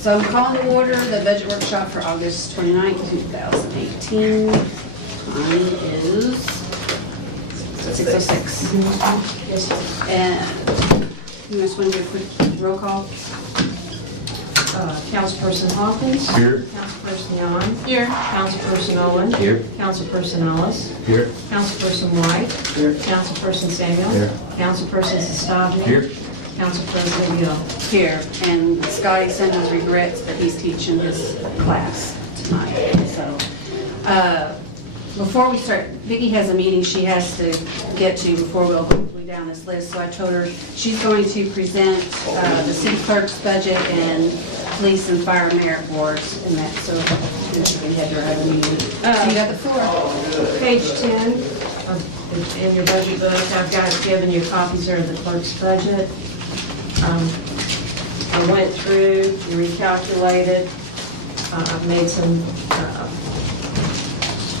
So I'm calling to order the budget workshop for August 29, 2018. Time is 6:06. And you just want to do a quick roll call? Councilperson Hawkins. Here. Councilperson Yon. Here. Councilperson Owen. Here. Councilperson Ellis. Here. Councilperson White. Here. Councilperson Samuel. Here. Councilperson Sestavi. Here. Council President Gill. Here. And Scotty sent his regrets that he's teaching his class tonight. So, before we start, Vicki has a meeting she has to get to before we'll go down this list. So I told her she's going to present the city clerk's budget and police and fire merit boards and that. So we had your other meeting. So you got the floor. Page 10 in your budget book, I've got given you copies of the clerk's budget. I went through, recalculated. I've made some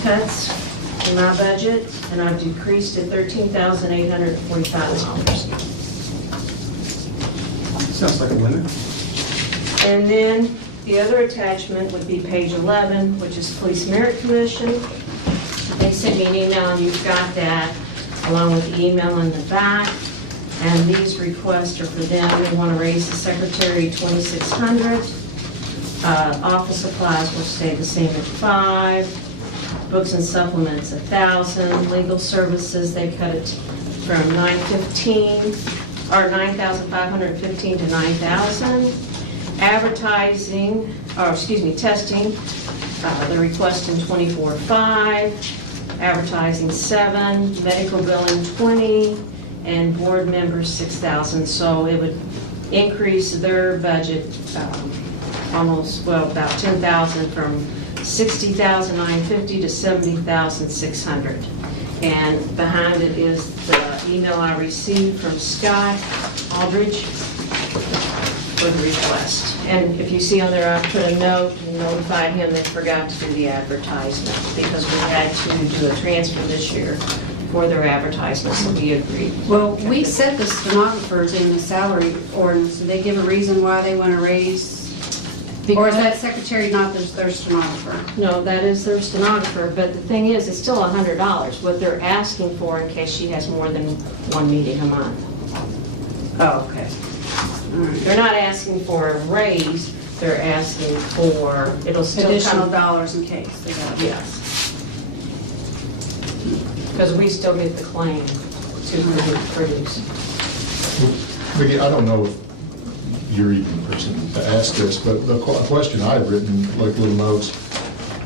cuts in my budget, and I've decreased it $13,845. Sounds like a winner. And then the other attachment would be page 11, which is Police Merit Commission. They sent me an email, and you've got that, along with the email in the back. And these requests are for them. They want to raise the secretary $2,600. Office supplies will stay the same at $5,000. Books and supplements $1,000. Legal services, they cut it from $9,515 to $9,000. Advertising, testing, they're requesting $24,500. Advertising $7,000. Medical billing $20,000. And board members $6,000. So it would increase their budget about $10,000 from $60,950 to $70,600. And behind it is the email I received from Scott Aldridge for the request. And if you see on there, I put a note and notified him they forgot to do the advertisement because we had to do a transfer this year for their advertisement, so we agreed. Well, we set the stenographers in the salary ordinance. Did they give a reason why they want to raise? Or is that secretary not their stenographer? No, that is their stenographer, but the thing is, it's still $100, what they're asking for in case she has more than one meeting a month. Oh, okay. All right. They're not asking for a raise, they're asking for, it'll still Additional come. dollars in case they got it. Yes. Because we still get the claim to produce. Vicki, I don't know if you're even the person to ask this, but the question I've written, like little notes,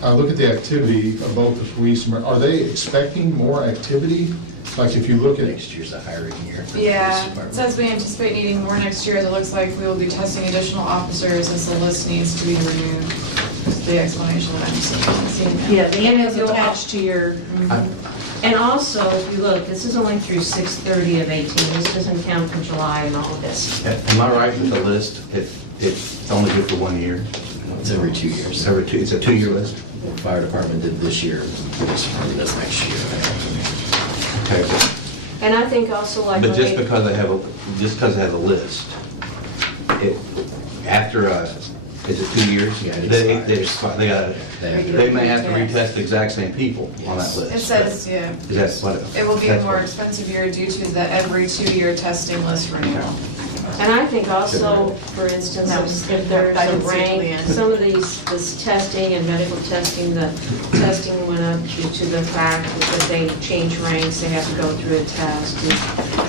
I look at the activity of both the police, are they expecting more activity? Like if you look at... Next year's a hiring year. Yeah, it says we anticipate needing more next year. It looks like we will be testing additional officers as the list needs to be renewed. That's the explanation that I'm seeing. Yeah, the email's attached to your... And also, if you look, this is only through 6/30 of 18. This doesn't count for July and August. Am I right with the list? It's only good for 1 year? It's every 2 years. It's a 2-year list? The fire department did this year, this probably does next year. Okay. And I think also like... But when just they- because they have a list, after is it 2 years? Yeah, it They expires. they may have to retest the exact same people on that list. It says, yeah, Is that what? it will be a that's more what- expensive year due to the every 2-year testing list renewal. And I think also, for instance, if there's I a didn't see it till the rank, end. some of this testing and medical testing, the testing went up due to the fact that they change ranks, they have to go through a test, and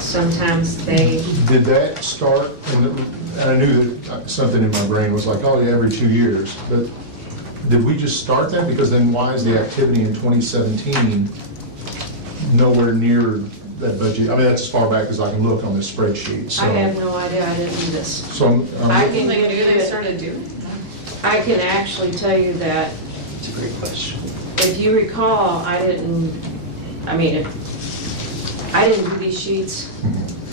sometimes they... Did that start, and I knew that something in my brain was like, oh, yeah, every 2 years, but did we just start that? Because then why is the activity in 2017 nowhere near that budget? I mean, that's as far back as I can look on this spreadsheet, so. I have no idea, I didn't do this. So I I'm can They give do, you they started doing. I can actually tell you that It's a great question. if you recall, I didn't do these sheets,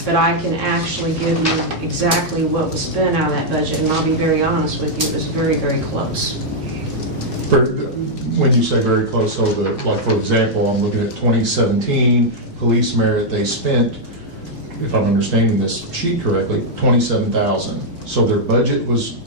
but I can actually give you exactly what was spent out of that budget, and I'll be very honest with you, it was very, very close. when you say very close, so like for example, I'm looking at 2017, police merit, they spent, if I'm understanding this sheet correctly, $27,000. So their budget was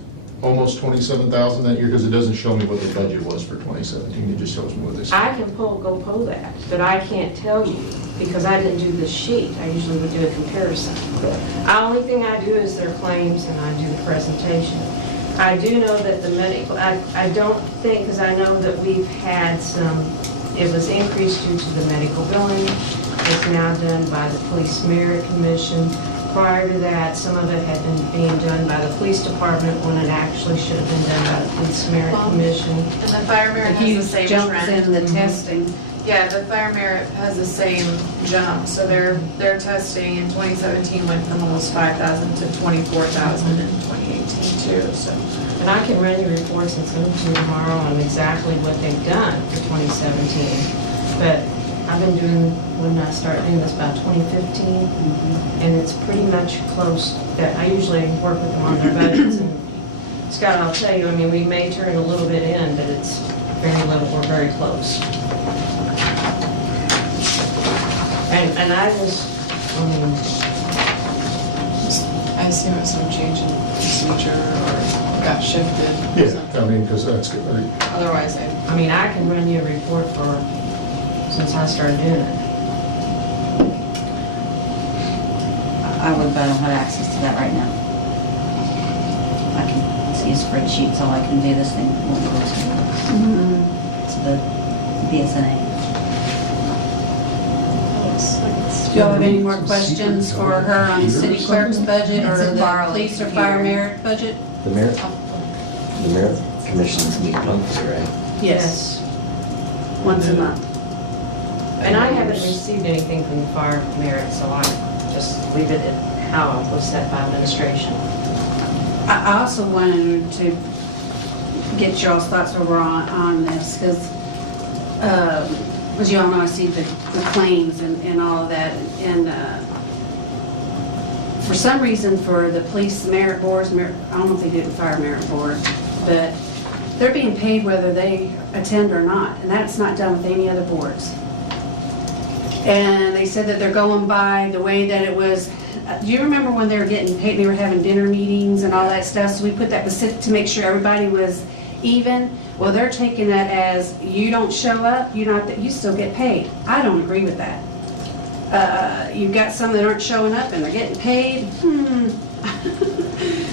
almost 27,000 that year? Because it doesn't show me what the budget was for 2017, it just shows me what they I spent. can go pull that, but I can't tell you because I didn't do the sheet. I usually would do a comparison. The only thing I do is their claims and I do the presentation. I do know that the medical, I don't think, because I know that we've had some, it was increased due to the medical billing. It's now done by the Police Merit Commission. Prior to that, some of it had been being done by the police department when it actually should have been done by the Police Merit Commission. And the fire merit The has the huge same jumps trend. in the testing. Yeah, the fire merit has the same jump, so their testing in 2017 went from almost 5,000 to 24,000 in 2018 too, so. And I can run you reports and send them to you tomorrow on exactly what they've done for 2017. But I've been doing, when I started doing this, about 2015, and it's pretty much close. That I usually work with them on their budgets, and Scott, I'll tell you, I mean, we may turn a little bit in, but it's very little, we're very close. And I was, I mean, I assume it was some change in procedure or got shifted or Yeah, something. I mean, because that's, Otherwise, I can run you a report for, since I started doing it. I would have access to that right now. I can see a spreadsheet, so I can do this thing. Won't go to the BSNA. Do y'all have any more questions for her on city clerk's budget or the police or fire merit budget? The merit commissions meet monthly, right? Yes. Once a month. And I haven't received anything from the fire merit, so I just leave it at how it was set by administration. I also wanted to get y'all's thoughts over on this, because, as you all know, I see the claims and all of that, and for some reason, for the police merit boards, I don't know if they do the fire merit board, but they're being paid whether they attend or not, and that's not done with any other boards. And they said that they're going by the way that it was. Do you remember when they were getting paid, they were having dinner meetings and all that stuff? So we put that to make sure everybody was even. Well, they're taking that as you don't show up, you still get paid. I don't agree with that. You've got some that aren't showing up and they're getting paid.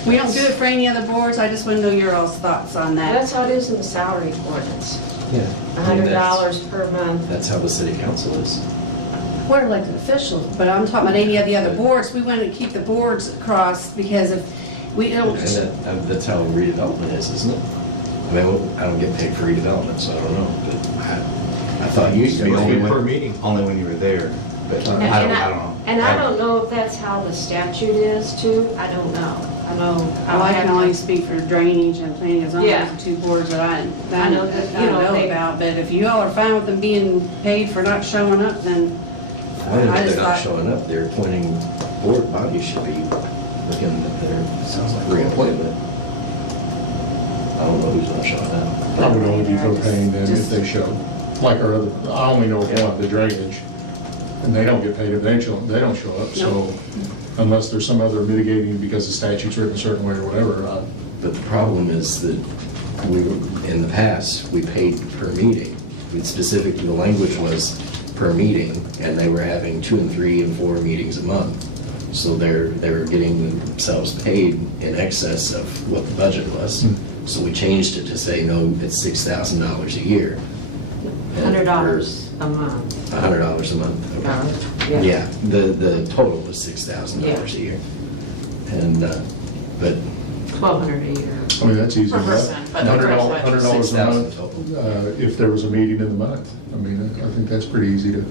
We don't do it for any other boards. I just want to know your all's thoughts on that. That's how it is in the salary ordinance. Yeah. $100 per month. That's how the city council is. We're elected officials, but I'm talking about any of the other boards. We want to keep the boards across, because if we don't. And that's how redevelopment is, isn't it? I mean, I don't get paid for redevelopment, so I don't know, but I thought It used to be Must only be per when, meeting. only when you were there, but And I don't know. And I don't know if that's how the statute is too. I don't know. I know. Well, I can only speak for drainage and planning and zoning, Yeah. those are two boards that I know that, you know, know they- about, but if you all are fine with them being paid for not showing up, then I think I if just they're not thought- showing up, their appointing board body should be looking at their reappointment. I don't know who's not showing up. I would only be for paying them if Just- they show. Like our other, I only know of one, the drainage, and they don't get paid if they don't show up, so unless there's some other mitigating because the statute's written a certain way or whatever, But the problem is that in the past, we paid per meeting. The language was per meeting, and they were having 2 and 3 and 4 meetings a month. So they were getting themselves paid in excess of what the budget was. So we changed it to say, no, it's $6,000 a year. And $100 a month. $100 a month. Okay. Yeah, the total was $6,000 a year. And, but $1,200 a year. I mean, that's easy Per enough. person, but the $100 gross $100 a 6,000 month, total. if there was a meeting in the month. I mean, I think that's pretty easy to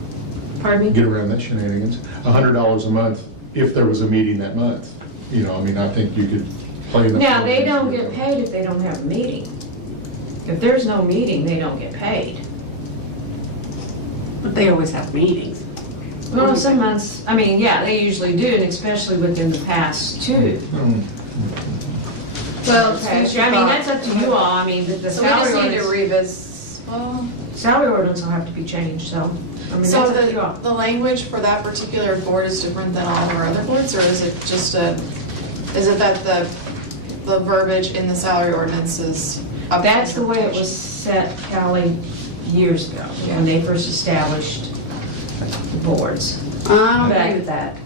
Pardon me? get around that shenanigans. $100 a month if there was a meeting that month. You know, I mean, I think you could play the. Now, they don't get paid if they don't have a meeting. If there's no meeting, they don't get paid. but they always have meetings. Well, some months, I mean, yeah, they usually do, and especially within the past too. Well, Okay, I mean, that's up to you all. I mean, the so we just salary need to ordinance, revisit, well, salary ordinance will have to be changed, so, I mean, that's so up to you all. the language for that particular board is different than all of our other boards, or is it just is it that the verbiage in the salary ordinance is up. That's the way it was set, Callie, years ago, when they first established the boards. I don't agree with that.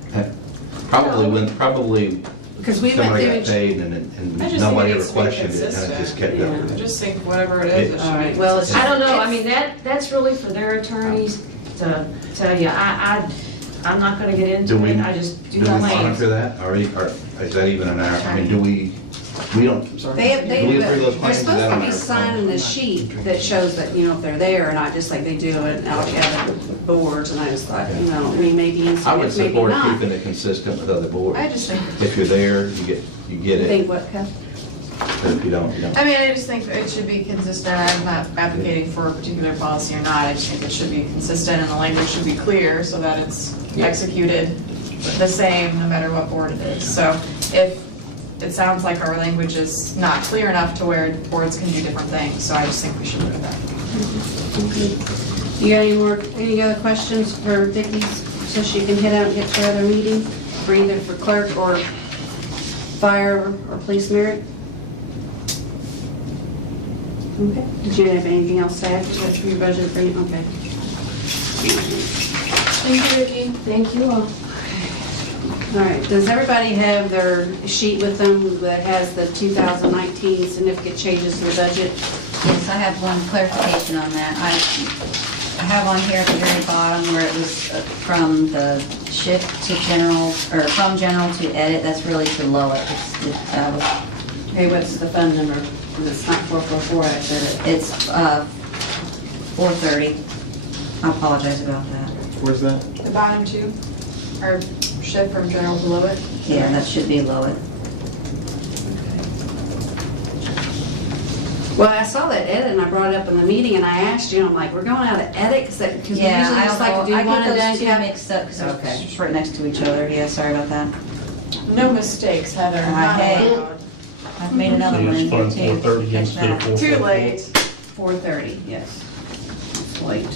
Probably Because we went somebody through. got paid and I just nobody think it ever needs to be questioned it, and it just kept Yeah. up. I just think whatever it is, it All right, should be. well, it's. I don't know, I mean, that's really for their attorneys to tell you. I'm not gonna get into Do we, it, do I just we do the monitor names. that, or is that even an hour? I mean, do we don't, They, Do we approve those they're claims? Is supposed that to on be our- signing the sheet that shows that, you know, if they're there or not, just like they do it out at boards, and I just thought, you know, we may be I would incident, maybe support not. keeping it consistent with other boards. I just think, If you're there, you get it, Think what, Kev? but if you don't, you don't. I mean, I just think it should be consistent. I'm not advocating for a particular policy or not. I just think it should be consistent and the language should be clear so that it's executed the same no matter what board it is. So if it sounds like our language is not clear enough to where boards can do different things, so I just think we should look at that. You got any other questions for Vicki, so she can head out and get to her other meeting, for either for clerk or fire or police merit? Okay, did you have anything else to add for your budget for you? Okay. Thank you, Vicki. Thank you all. All right, does everybody have their sheet with them that has the 2019 significant changes to the budget? Yes, I have one clarification on that. I have on here at the very bottom where it was from the shift to general, or from general to edit, that's really to low it. Okay, what's the fund number? 'Cause it's not 444, I said it. It's 430. I apologize about that. Where's that? The bottom two are shift from general to low it. Yeah, that should be low it. Well, I saw that edit and I brought it up in the meeting and I asked you, I'm like, we're going out of edit? Because we usually just like to do one I and get then those two have. mixed up because Okay. they're just right next to each other. Yeah, sorry about that. No mistakes, Heather. Not Hey. allowed. I've made another one in here Fund too. 430 Catch instead of that. 'Too late. 430, yes. It's late.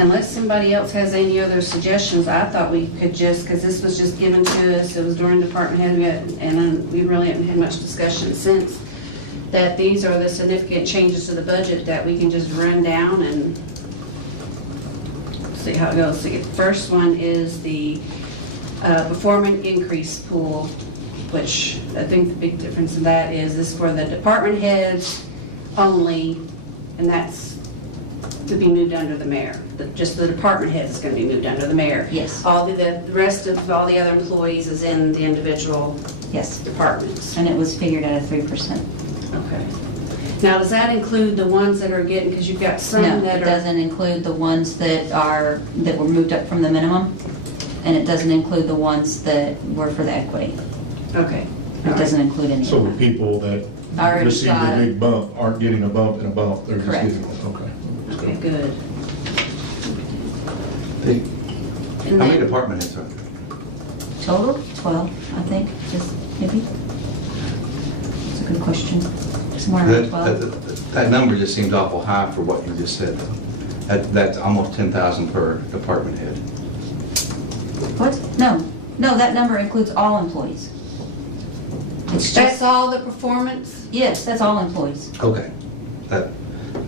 Unless somebody else has any other suggestions, I thought we could just, because this was just given to us, it was during department head, and we really haven't had much discussion since, that these are the significant changes to the budget that we can just run down and see how it goes. So the first one is the performance increase pool, which I think the big difference in that is this for the department heads only, and that's to be moved under the mayor. Just the department heads is going to be moved under the mayor. Yes. All the rest of all the other employees is in the individual Yes. departments. And it was figured at a 3%. Okay. Now, does that include the ones that are getting, because you've got some No, that it are. doesn't include the ones that were moved up from the minimum, and it doesn't include the ones that were for the equity. Okay. It doesn't include any So of the them. people that Already receive got the it. big bump aren't getting a bump and a bump, they're just Correct. getting, okay. That's Okay, good. good. How And many then, department heads are there? Total, 12, I think, just maybe. It's a good question. Somewhere around 12. That number just seems awful high for what you just said, though. That's almost 10,000 per department head. What? No, that number includes all employees. It's that's just, all the performance? yes, that's all employees. Okay. Okay.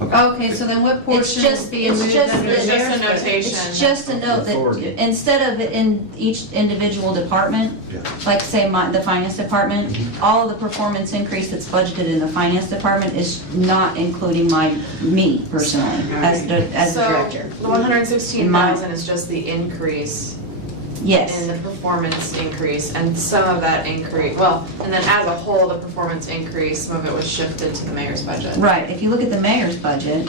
Okay, so then what portion is being it's moved just under the- the Just a mayor's budget? notation. It's just a note Authority. that instead of it in each individual department, Yeah. like say the finance department, all of the performance increase that's budgeted in the finance department is not including me personally as the director. So the 116,000 is just the increase in Yes, the performance increase, and some of that increase, well, and then as a whole, the performance increase, some of it was shifted to the mayor's budget. right. If you look at the mayor's budget,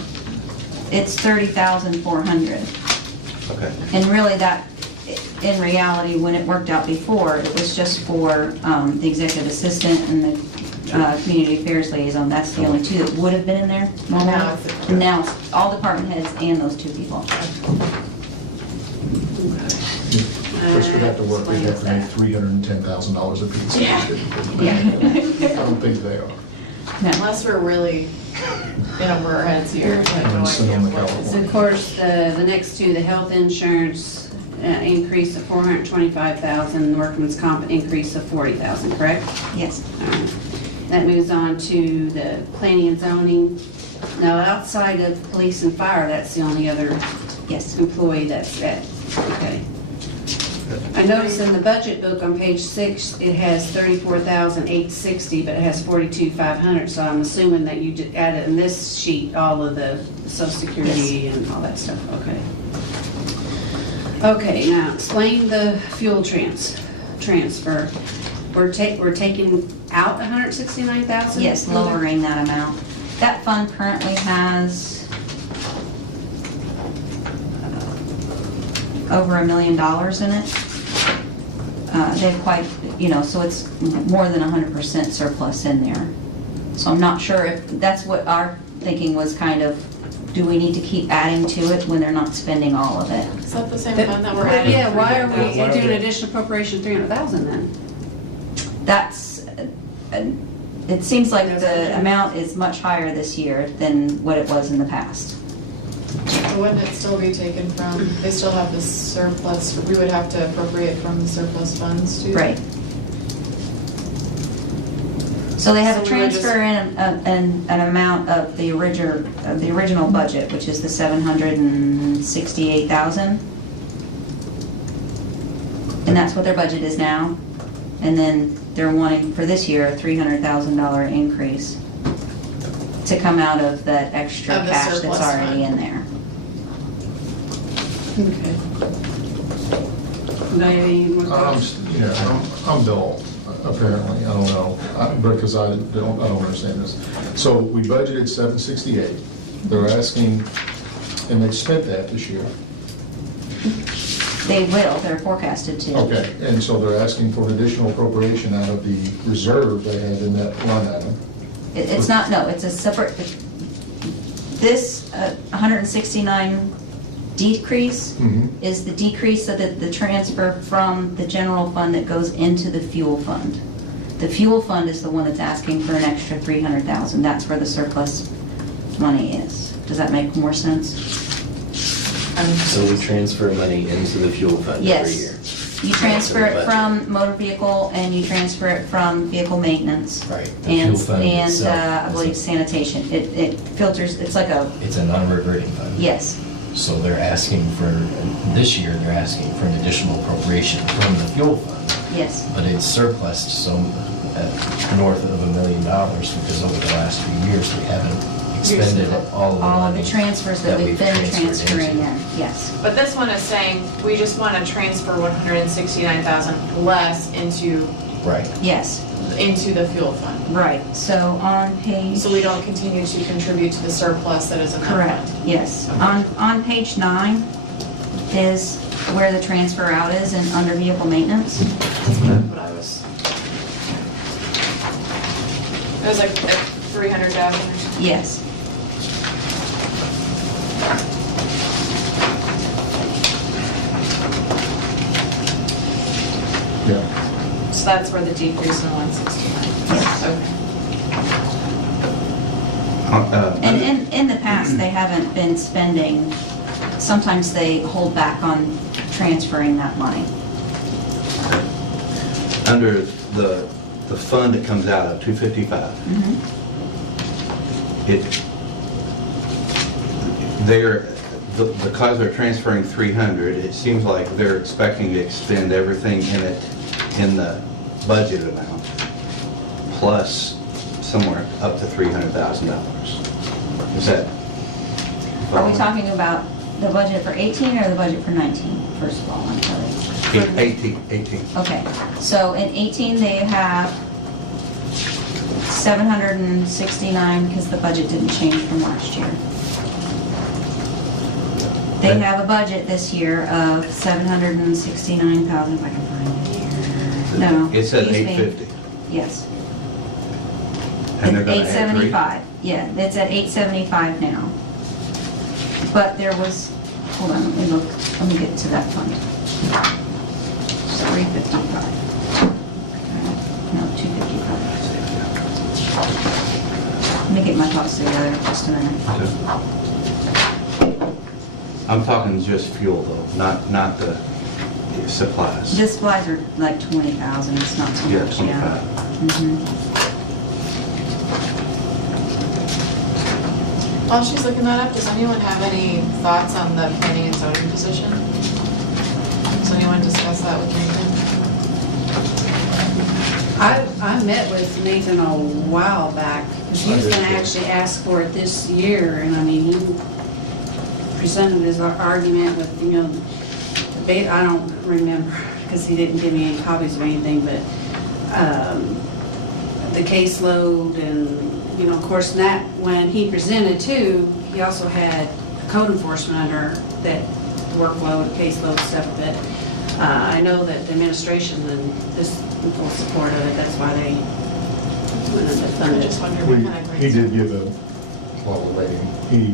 it's 30,400. Okay. And really that, in reality, when it worked out before, it was just for the executive assistant and the community affairs liaison. That's the only two that would have been in there normally. Now it's- And now it's all department heads and those two people. Just for that to work, they have to make $310,000 a piece. Yeah. Yeah. I don't think they are. No. Unless we're really in over our heads here. We have no Send idea them to what California. is. So of course, the next two, the health insurance increase of $425,000, workman's comp increase of $40,000, correct? Yes. All right. That moves on to the planning and zoning. Now, outside of police and fire, that's the only other Yes. employee that's at, okay. I noticed in the budget book on page 6, it has $34,860, but it has $42,500, so I'm assuming that you added in this sheet all of the social security and all that stuff, okay. Okay, now, explain the fuel transfer. We're taking out $169,000? Yes, lowering that amount. That fund currently has over $1 million in it. They've quite, so it's more than 100% surplus in there. So I'm not sure if, that's what our thinking was kind of, do we need to keep adding to it when they're not spending all of it? Is that the same fund that we're adding? Yeah, why are we $300,000? doing an additional appropriation of $300,000 then? That's, it seems like the amount is much higher this year than what it was in the past. So wouldn't it still be taken from, they still have the surplus, we would have to appropriate from the surplus funds too? Right. So they have a So we would just- transfer in an amount of the original budget, which is the $768,000. And that's what their budget is now. And then they're wanting, for this year, a $300,000 increase to come out of that extra Of the cash that's surplus already fund. in there. Okay. Do you have any more thoughts? I'm dull, apparently, I don't know, because I don't understand this. So we budgeted 768, they're asking, and they spent that this year. They will, they're forecasted to. Okay, and so they're asking for an additional appropriation out of the reserve they have in that line item. It's not, no, it's a separate, this 169 decrease Mhm. is the decrease of the transfer from the general fund that goes into the fuel fund. The fuel fund is the one that's asking for an extra 300,000. That's where the surplus money is. Does that make more sense? So we transfer money into the fuel fund every Yes. year. You transfer That's in the it budget. from motor vehicle and you transfer it from vehicle maintenance. Right. The And, fuel fund and itself I is believe a- sanitation. It filters, it's like a, It's a non-reverting fund. yes, So they're asking for, this year, they're asking for an additional appropriation from the fuel fund, yes. but it's surplused north of $1 million because over the last few years, we haven't expended all of the All of money the transfers that we've been transferred transferring into. in, yes. But this one is saying, we just want to transfer 169,000 less into Right. Yes, the fuel fund. right. So on page. So we don't continue to contribute to the surplus that is in that fund. Correct, yes. On page 9 is where the transfer out is and under vehicle maintenance. That's what I was. It was like at 300,000 or something. Yes. Yeah. So that's where the decrease in 169. Yes. Okay. And in the past, they haven't been spending, sometimes they hold back on transferring that money. Under the fund that comes out of 255, because they're transferring 300, it seems like they're expecting to expend everything in it in the budget amount, plus somewhere up to $300,000. Is that? Are we talking about the budget for 18 or the budget for 19, first of all? I'm sorry. 18. Okay, so in 18, they have 769, because the budget didn't change from last year. They have a budget this year of 769,000, if I can find it here. No. It says excuse me. 850. Yes. And they're gonna It's add three? 875, yeah, it's at 875 now. But there was, hold on, let me look, let me get to that fund. It's 355. No, 255. me get my thoughts together just a minute. I'm talking just fuel though, not the supplies. The supplies are like 20,000, it's not so Yeah, much, 25. yeah. Mhm. While she's looking that up, does anyone have any thoughts on the planning and zoning position? Does anyone discuss that with Nathan? I met with Nathan a while back, because he was gonna actually ask for it this year, and I mean, he presented his argument with, you know, I don't remember, because he didn't give me any copies or anything, but, the caseload and, you know, of course, that, when he presented too, he also had code enforcement under that workload, caseload stuff, but, I know that the administration and this in full support of it, that's why they went into I funded. just wonder what kind of He grades. did give a, while we're waiting, he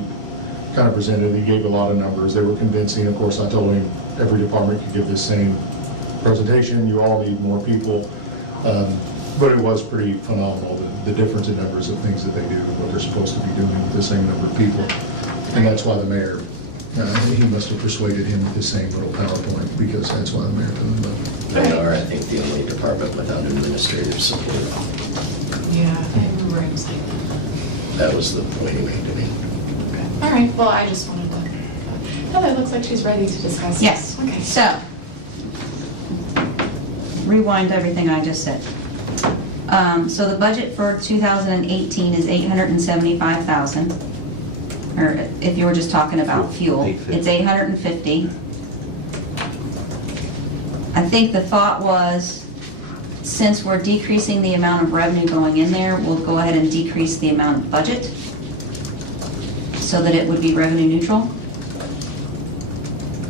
kind of presented, he gave a lot of numbers, they were convincing. Of course, I told him every department could give this same presentation, you all need more people. But it was pretty phenomenal, the difference in numbers of things that they do, what they're supposed to be doing with the same number of people. And that's why the mayor, he must have persuaded him with the same little PowerPoint, because that's why the mayor did it. They are, I think, the only department without administrative support. Yeah, I remember him saying That was the point he made to me. that. All right, well, I just wanted to, oh, it looks like she's ready to discuss. Yes, Okay. so, rewind everything I just said. So the budget for 2018 is 875,000. Or if you were just talking about fuel, 850. it's 850. I think the thought was, since we're decreasing the amount of revenue going in there, we'll go ahead and decrease the amount of budget so that it would be revenue neutral.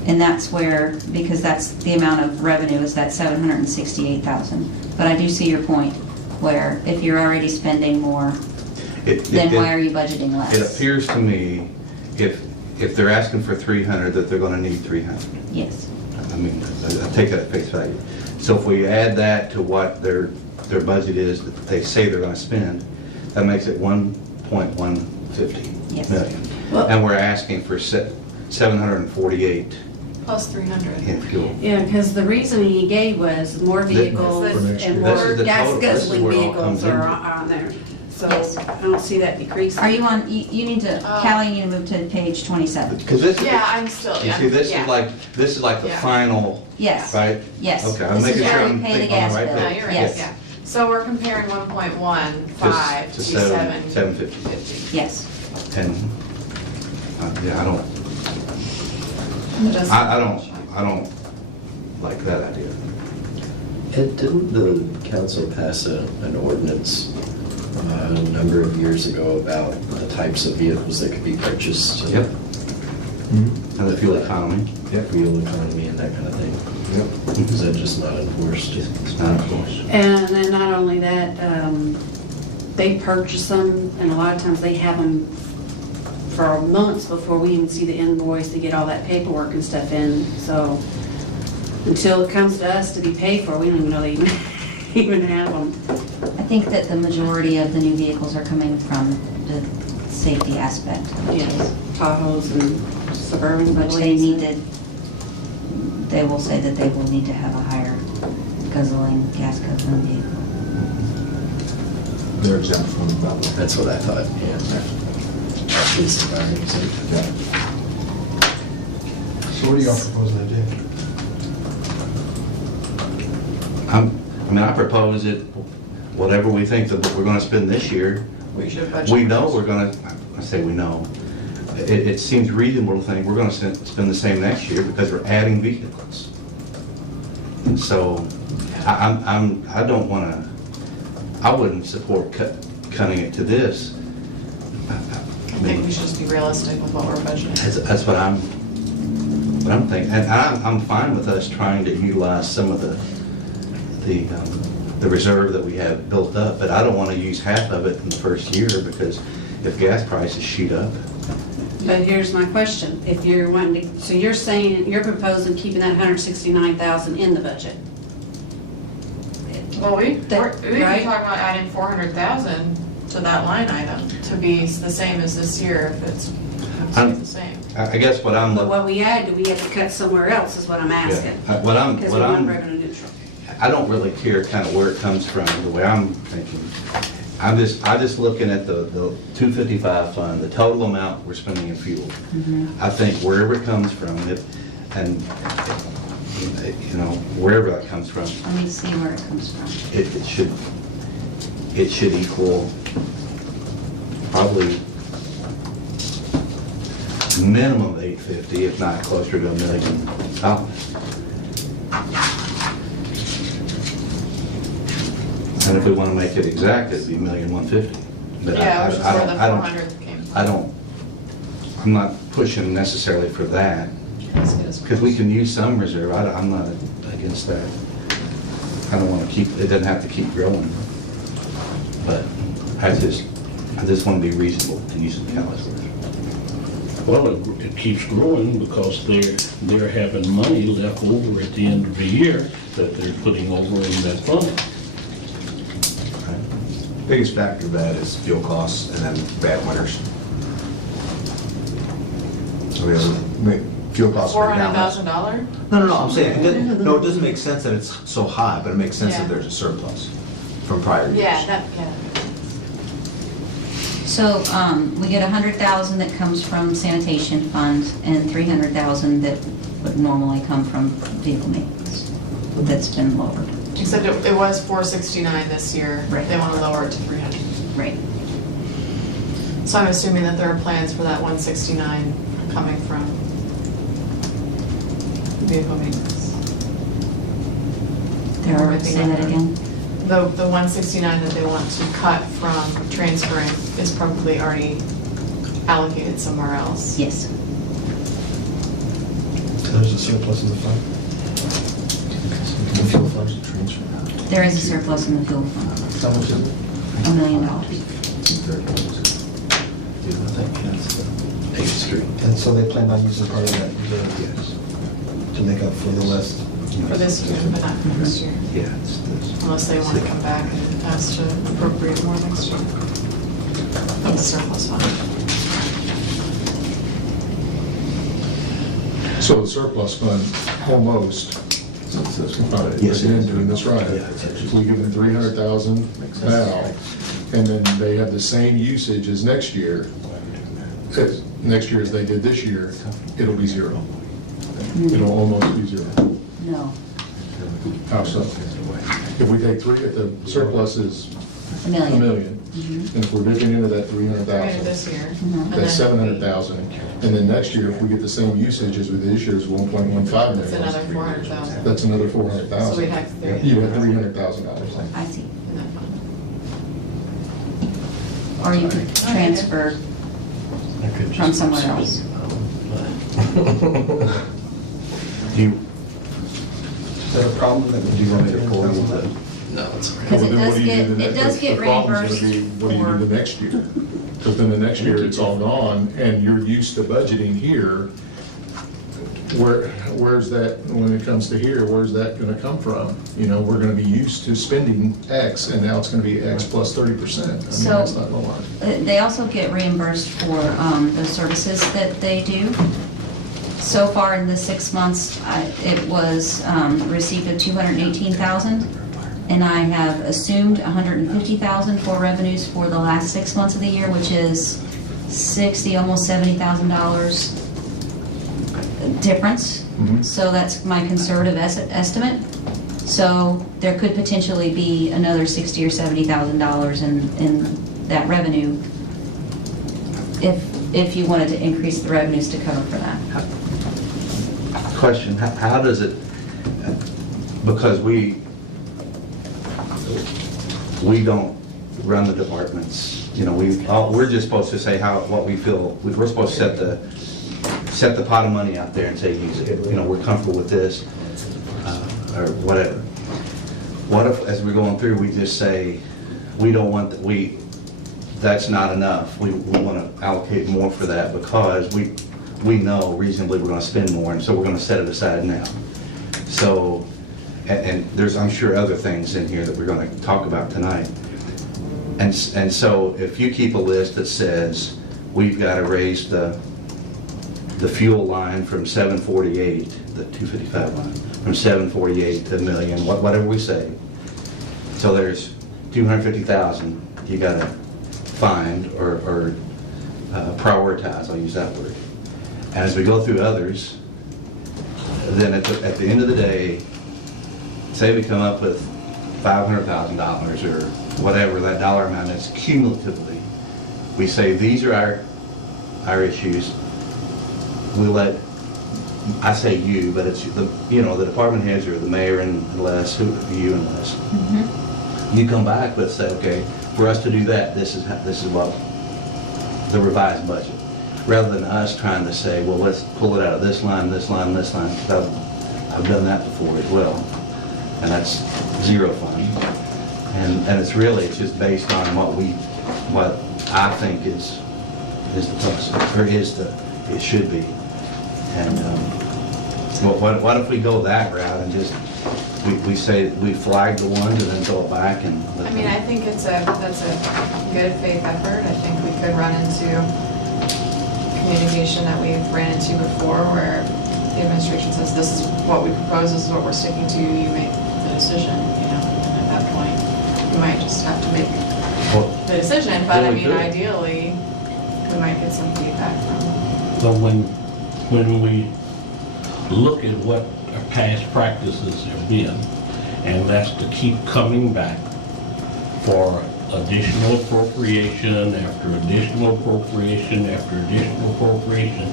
And that's where, because that's the amount of revenue is that 768,000. But I do see your point, where if you're already spending more, then why are you budgeting less? It appears to me, if they're asking for 300, that they're gonna need 300. Yes. I mean, I take that at face value. So if we add that to what their budget is, that they say they're gonna spend, that makes it 1.150 Yes. million. Well- And we're asking for 748 Plus 300. in fuel. Yeah, because the reason he gave was more vehicles For next and year. This more is the gas total. This is guzzling where it all vehicles comes are into. on there. So Yes. I don't see that decreasing. Are you on, you need to, Callie, you need to move to page 27. Because this, Yeah, I'm still, you yeah. see, this yeah. is like the Yeah. final, Yes. right? Yes. Okay, I'm This making is sure where we I'm pay the thinking on gas the right bill. No, page. you're right, Yes. yeah. So we're comparing 1.15 to 750. 750. Yes. And, yeah, I don't like that idea. And didn't the council pass an ordinance a number of years ago about the types of vehicles that could be purchased? Yep. And the fuel economy. Fuel economy and that kind of thing. Is that just not enforced? It's not enforced. And then not only that, they purchase them, and a lot of times they have them for months before we even see the invoice to get all that paperwork and stuff in. So until it comes to us to be paid for, we don't even know they even have them. I think that the majority of the new vehicles are coming from the safety aspect. Yes, Tahoes and Suburbans, I Which they believe. need to, they will say that they will need to have a higher guzzling, gas guzzling vehicle. They're exempt from that. That's what I thought, yeah. Police and fire, so- Yeah. So what are y'all proposing to do? I propose it, whatever we think that we're gonna spend this year, We should budget. we know we're gonna, I say we know, it seems reasonable to think we're gonna spend the same next year because we're adding vehicles. And so, I don't wanna, I wouldn't support cutting it to this. I think we should just be realistic with what we're budgeting. That's what I'm thinking, and I'm fine with us trying to utilize some of the reserve that we have built up, but I don't want to use half of it in the first year, because if gas prices shoot up. But here's my question, if you're wanting to, so you're saying, you're proposing keeping that 169,000 in the budget? Well, we That- can right? talk about adding 400,000 to that line item to be the same as this year if it's the same. I guess what I'm, But what we add, do we have to cut somewhere else is what I'm asking? what I'm, Because what we want I'm, revenue neutral. I don't really care kind of where it comes from, the way I'm thinking. I'm just looking at the 255 fund, the total amount we're spending in fuel. I think wherever it comes from, and, you know, wherever that comes from, Let me see where it comes from. it should equal probably minimum 850, if not closer to $1 million. And if we want to make it exact, it'd be $1,150,000. But Yeah, which is I where don't- the I don't- 400 came from. I'm not pushing necessarily for that, Let's get us because we close. can use some reserve. I'm not against that. I don't want to keep, it doesn't have to keep growing. But I just want to be reasonable to use some calories. Well, it keeps growing because they're having money left over at the end of the year that they're putting over in that fund. Biggest factor of that is fuel costs and then bad winters. So we have, fuel costs are down. $400,000? No, I'm saying, no, it doesn't make sense that it's so high, but it makes sense Yeah. that there's a surplus from prior years. Yeah. So, we get 100,000 that comes from sanitation funds and 300,000 that would normally come from vehicle maintenance. That's been lowered. Except it was 469 this year. Right. They want to lower it to 300. Right. So I'm assuming that there are plans for that 169 coming from vehicle maintenance. There are, say that again? The 169 that they want to cut from transferring is probably already allocated somewhere else. Yes. There's a surplus in the fund? The fuel funds are transferred. There is a surplus in the fuel fund, How much is it? $1 million. 8th Street. And so they plan on using part of that Yes. to make up for the less? For this year, but not for next year. Yeah, it's this. Unless they want to come back and ask to appropriate more next year. Of the surplus fund. So the surplus fund, almost, Yes, it again, is. doing this right. If we give them 300,000 now, and then they have the same usage as next year, as they did this year, it'll be zero. It'll almost be zero. No, How so? If we take three, if the surplus is $1 million. $1 million, and if we're dipping into that 300 300,000, this year. Mhm. and that's then 700,000. And then next year, if we get the same usage as with this year's 1.15 It's million, another 400,000. that's another 400,000. So we'd have You have $300,000. I see. in that fund. Or you could transfer from somewhere else. Do you, Is that a problem that would Do you want me to pull you? No, it's all right. Because it Well, then what does do you get- do the it next- does get the problem's gonna reimbursed be, what do you do the next year? Because then the next year, it's all gone, and you're used to budgeting here. Where's that, when it comes to here, where's that gonna come from? You know, we're gonna be used to spending X, and now it's gonna be X plus 30%. I mean, So- that's not gonna lie. They also get reimbursed for the services that they do. So far in the 6 months, it was received of $218,000, and I have assumed $150,000 for revenues for the last 6 months of the year, which is $60,000, almost $70,000 difference. Mhm. So that's my conservative estimate. So there could potentially be another $60,000 or $70,000 in that revenue if you wanted to increase the revenues to cover for that. question, how does it, because we don't run the departments, you know, we're just supposed to say what we feel, we're supposed to set the pot of money out there and say, use it, you know, we're comfortable with this, or whatever. What if, as we're going through, we just say, we don't want, that's not enough, we want to allocate more for that because we know reasonably we're going to spend more, and so we're going to set it aside now. So, and there's, I'm sure, other things in here that we're going to talk about tonight. And so if you keep a list that says, we've got to raise the fuel line from 748, the 255 line, from 748 to a million, whatever we say, so there's 250,000 you got to find or prioritize, I'll use that word. And as we go through others, then at the end of the day, say we come up with $500,000 or whatever that dollar amount is cumulatively, we say these are our issues. We let, I say you, but it's the department heads or the mayor and Les, you and Les. You come back with say, okay, for us to do that, this is what the revised budget, rather than us trying to say, well, let's pull it out of this line, this line, this line. I've done that before as well, and that's zero fund. And it's just based on what I think is the purpose, or it should be. And what if we go that route and just we say we flag the ones and then go back and let I mean, them- I think that's a good faith effort. I think we could run into communication that we've ran into before where the administration says, this is what we propose, this is what we're sticking to, you make the decision, and at that point, you might just have to make the decision, but I we mean, could. ideally, we might get some feedback from. So when we look at what our past practices have been, and that's to keep coming back for additional appropriation after additional appropriation after additional appropriation,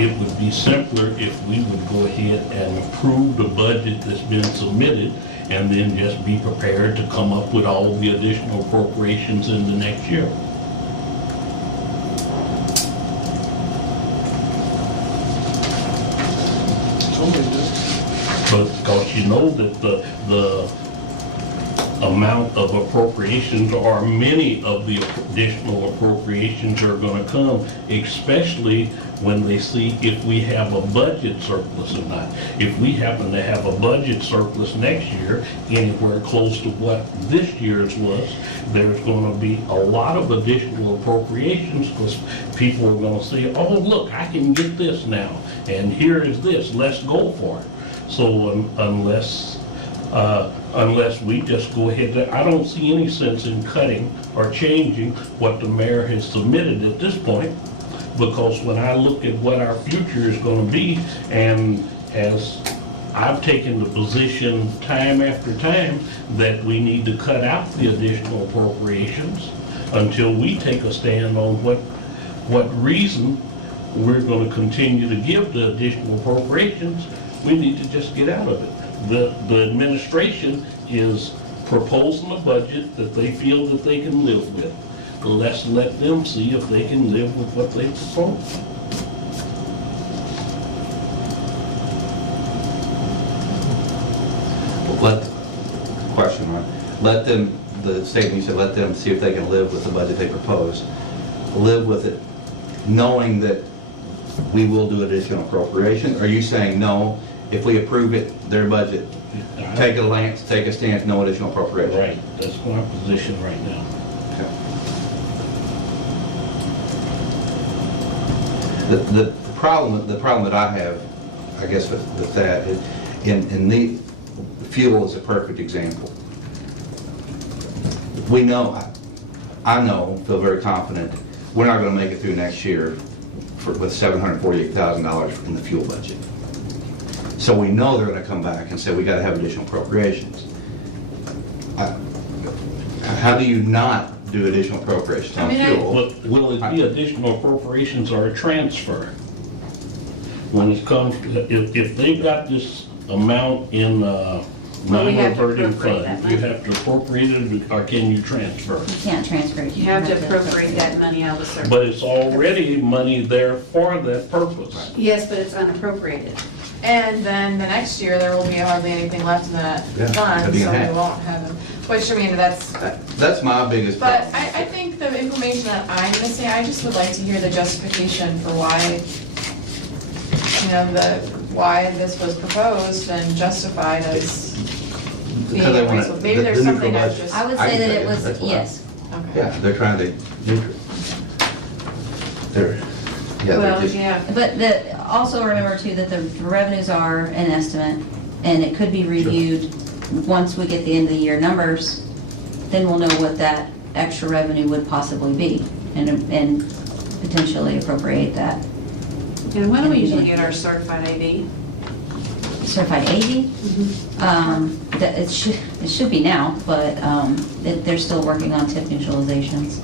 it would be simpler if we would go ahead and approve the budget that's been submitted and then just be prepared to come up with all the additional appropriations in the next year. Because you know that the amount of appropriations, or many of the additional appropriations, are going to come, especially when they see if we have a budget surplus or not. If we happen to have a budget surplus next year, anywhere close to what this year's was, there's going to be a lot of additional appropriations because people are going to say, oh, look, I can get this now, and here is this, let's go for it. So unless we just go ahead, I don't see any sense in cutting or changing what the mayor has submitted at this point, because when I look at what our future is going to be, and as I've taken the position time after time that we need to cut out the additional appropriations until we take a stand on what reason we're going to continue to give the additional appropriations, we need to just get out of it. The administration is proposing a budget that they feel that they can live with. Let's let them see if they can live with what they propose. Let them, the statement you said, let them see if they can live with the budget they propose. Live with it, knowing that we will do additional appropriation? Are you saying no, if we approve it, their budget, take a stance, no additional appropriation? Right, that's my position right now. The problem that I have, I guess, with that is, in the fuel is a perfect example. We know, I know, feel very confident, we're not going to make it through next year with $748,000 in the fuel budget. So we know they're going to come back and say we got to have additional appropriations. How do you not do additional appropriations on fuel? But will it be additional appropriations or a transfer? When it comes, if they've got this amount in Well, we have to non-reverting appropriate that fund, you money. have to appropriate it, or can you transfer? You can't transfer it. You have to appropriate that money out of the surplus. But it's already money there for that purpose. Yes, but it's unappropriated. And then the next year, there will be hardly anything left in that Yeah, it'll fund, be in so we half. won't have them. Which, I mean, that's, That's my biggest but problem. I think the information that I'm missing, I just would like to hear the justification for why, why this was proposed and justified as being Because they want reasonable. Maybe the there's neutral something I've budget. just. I would I say can that tell it you, was, that's why. yes, Okay. Yeah, they're trying to neutral. They're, yeah, they're Well, just, yeah, But also remember too that the revenues are an estimate, and it could be reviewed once we get the end of the year numbers, then we'll know what that extra revenue would possibly be, and potentially appropriate that. And when do we usually get our certified AV? Certified AV? That it should be now, but they're still working on tip neutralizations.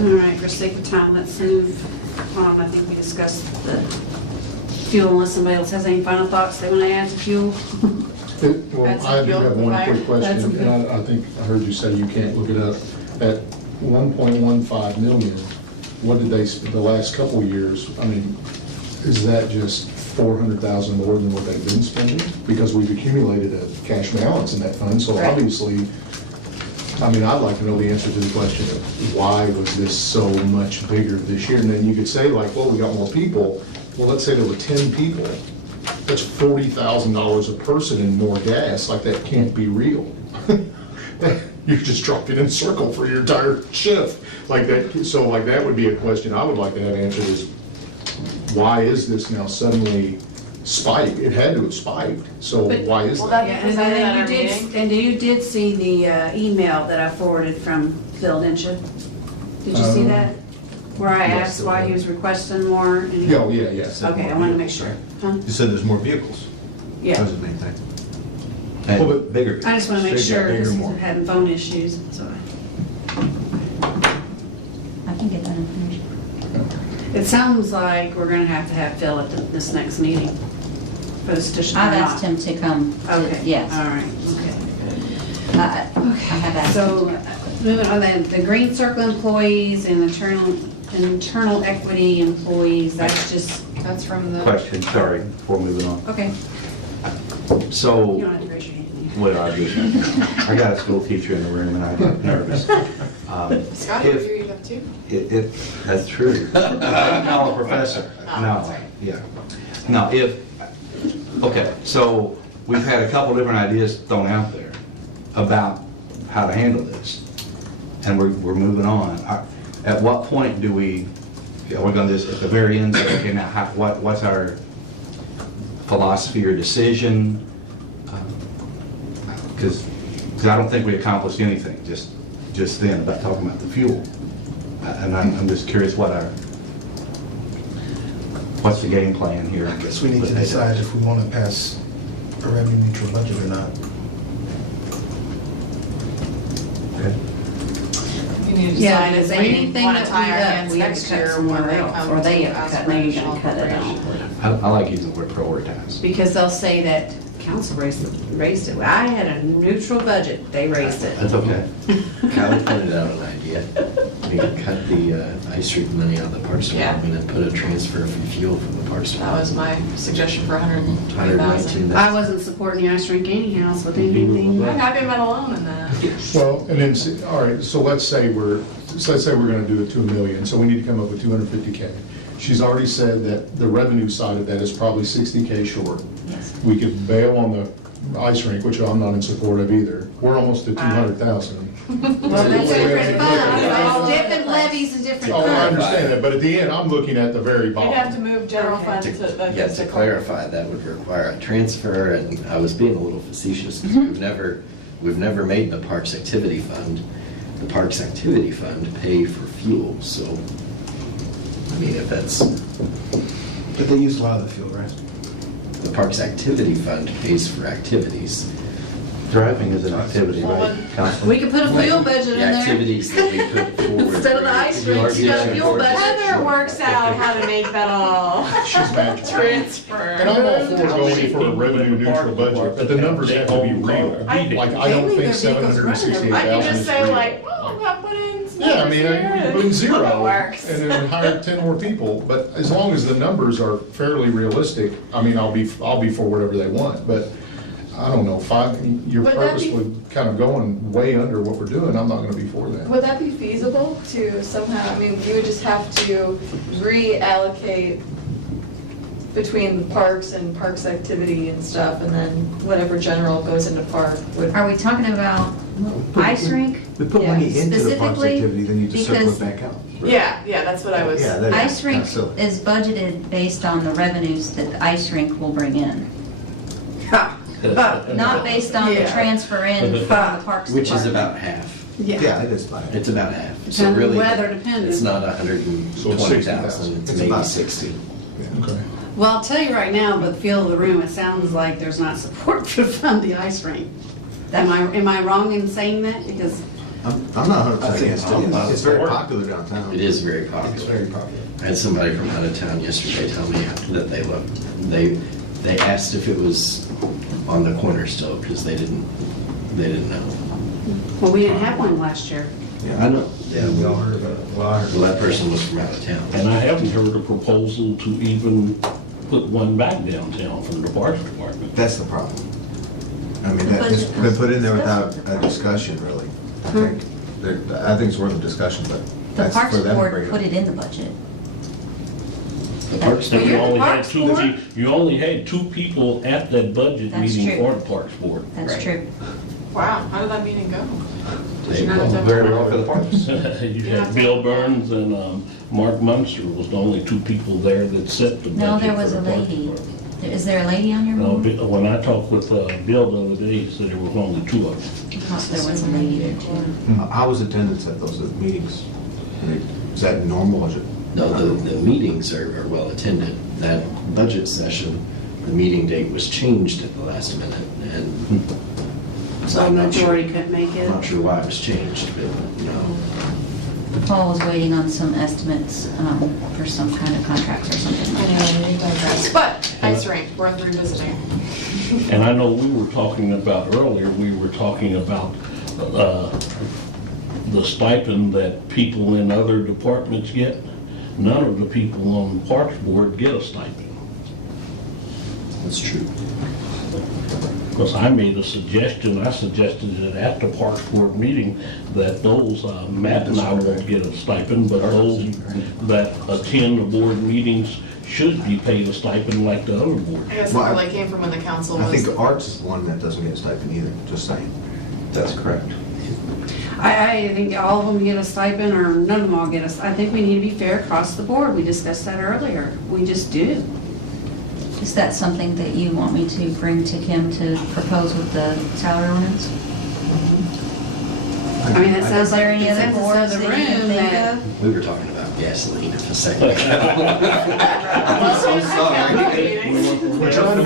All right, for sake of time, let's move on. I think we discussed the fuel unless somebody else has any final thoughts they want to add to fuel. Well, That's I do fuel have one fire. quick That's question, and I think I heard you say you can't look it up. At 1.15 million, what did they, the last couple of years, I mean, is that just 400,000 more than what they've been spending? Because we've accumulated a cash balance in that fund, so Right. obviously, I mean, I'd like to know the answer to the question of why was this so much bigger this year? And then you could say like, well, we got more people. Well, let's say there were 10 people. That's $40,000 a person in more gas. Like, that can't be real. You're just dropping in a circle for your entire shift. Like that, so like that would be a question I would like to have answered is, why is this now suddenly spiked? It had to have spiked, so But- why is Well, that? Yeah, and presented at our then meeting? you did see the email that I forwarded from Phil, didn't you? Did you see that? Where I yes, asked why he was requesting more? and he- Yeah, yeah, yes. Okay, I wanted to make sure. Huh? You said there's more vehicles. Yeah, That was the main thing. Well, and but- bigger. I just want to make Bigger, sure, because bigger, he's more. been having phone issues, so. I can get that information. It sounds like we're gonna have to have Phil at this next meeting for this additional. I've asked him to come. Okay. Yes. All right, okay. I have asked him. So, moving on, then, the Green Circle employees and internal equity employees, that's just, That's from the. Question, sorry, before moving on. okay, So, you don't have to raise your hand. what I do, I got a school teacher in the room and I get nervous. Scott, If- you have two? That's true. No, a professor. Oh, No, sorry. yeah. No, okay, so we've had a couple different ideas thrown out there about how to handle this, and we're moving on. At what point do we, we're going to just, at the very end, say, okay, now, what's our philosophy or decision? Because I don't think we accomplished anything just then about talking about the fuel. And I'm just curious what's the game plan here? I guess we need to decide if we want to pass a revenue neutral budget or not. Okay. You need to Yeah, decide is if we anything want that to we tie our cut, hands we have to next cut year somewhere when they else, come or they to have to ask cut, for and they're additional gonna cut it out. appropriation. I like using the word prioritize. Because they'll say that council raised it. I had a neutral budget, they raised it. That's okay. Callie pointed out an idea. We could cut the ice rink money out of the parks Yeah. department and put a transfer from fuel from the parks That department. was my suggestion for 120,000. 119. I wasn't supporting the ice rink anyhow, so anything. I'm happy I'm not alone in that. Well, and then, all right, so let's say we're gonna do it to $1 million, so we need to come up with 250K. She's already said that the revenue side of that is probably 60K short. Yes. We could bail on the ice rink, which I'm not in support of either. We're almost at 200,000. Well, that's different funds, different levies and different Oh, I funds. understand that, but at the end, I'm looking at the very You'd have to bottom. move general fund to. Yeah, to clarify, that would require a transfer, and I was being a little facetious, because we've never made the Parks Activity Fund. The Parks Activity Fund pay for fuel, so, I mean, if that's, But they use a lot of the fuel, right? the Parks Activity Fund pays for activities. Driving is an activity, right? Council? We could put a fuel budget in The there. activities that we put forward. Instead of the ice rink, you got a fuel budget. Heather works out how to make that all She's magic. transfer. And I'm all for going for a revenue neutral budget, but the numbers have to be real. Like, I don't think 768,000 I can just is say real. like, well, we got put in some Yeah, I numbers mean, here, I and put in hope zero, it works. and then hire 10 more people, but as long as the numbers are fairly realistic, I mean, I'll be for whatever they want, but I don't know, your Would that purpose be- would kind of going way under what we're doing, I'm not gonna be for that. Would that be feasible to somehow, I mean, you would just have to reallocate between the parks and parks activity and stuff, and then whatever general goes into park would. Are we talking about Ice rink, We put money Yeah, into the parks specifically activity, then you just circle because- it back out. Yeah, that's what I was. Yeah, that- ice rink that's silly. is budgeted based on the revenues that the ice rink will bring in. Not based on the Yeah. transfer in from the Parks Department. Which is about half. Yeah, it is fine. It's about half. So Depending really, weather dependent. it's not So 120,000, it's It's maybe about 60. Okay. Well, I'll tell you right now, but feel of the room, it sounds like there's not support to fund the ice rink. Am I wrong in saying that? Because I'm not 100% I think against I'm not it. It's very for it. popular downtown. It is very popular. It's very popular. I had somebody from out of town yesterday tell me that they looked, they asked if it was on the corner still, because they didn't know. well, we didn't have one last year. I know. Yeah, we all heard about it. Well, I heard. Well, that person was from out of town. And I haven't heard a proposal to even put one back downtown from the Parks Department. That's the problem. I mean, The it's budget been put in there was without a discussion, really. I think it's worth a discussion, but The that's Parks for them to Board bring put up. it in the budget. The Parks And you you're the only had Parks two, Board? you only had two people at that budget That's meeting true. for the Parks Board. That's Right. true. Wow, how did that meeting go? Did They you not go attend Very that? well for the parks. You had Bill Burns and Mark Munster was the only two people there that set the budget. No, there for was the a Parks lady. Board. Is there a lady on your No, board? When I talked with Bill the other day, he said there was only two of them. I thought there was a lady there too. How was attendance at those meetings? I mean, is that normal, is it? No, the meetings are well attended. That budget session, the meeting date was changed at the last minute, and So I'm not sure- majority couldn't make it. I'm not sure why it was changed, but no. Paul was waiting on some estimates for some kind of contracts or something like that. Anyway, we digress. But ice rink, worth revisiting. And I know we were talking about earlier, we were talking about the stipend that people in other departments get. None of the people on the Parks Board get a stipend. That's true. Because I made a suggestion, I suggested it at the Parks Board meeting, that those, Matt and I won't get a stipend, but those that attend the board meetings should be paid a stipend like the other boards. I guess Well, that I- really came from when the council was. I think arts is one that doesn't get a stipend either, just saying. That's correct. I think all of them get a stipend, or none of them all get a, I think we need to be fair across the board. We discussed that earlier. We just do. Is that something that you want me to bring to Kim to propose with the salary ordinance? I mean, it sounds Is there like any other consensus boards of the that you can room think that. of? We were talking about gasoline a second ago. I'm so sorry. We're trying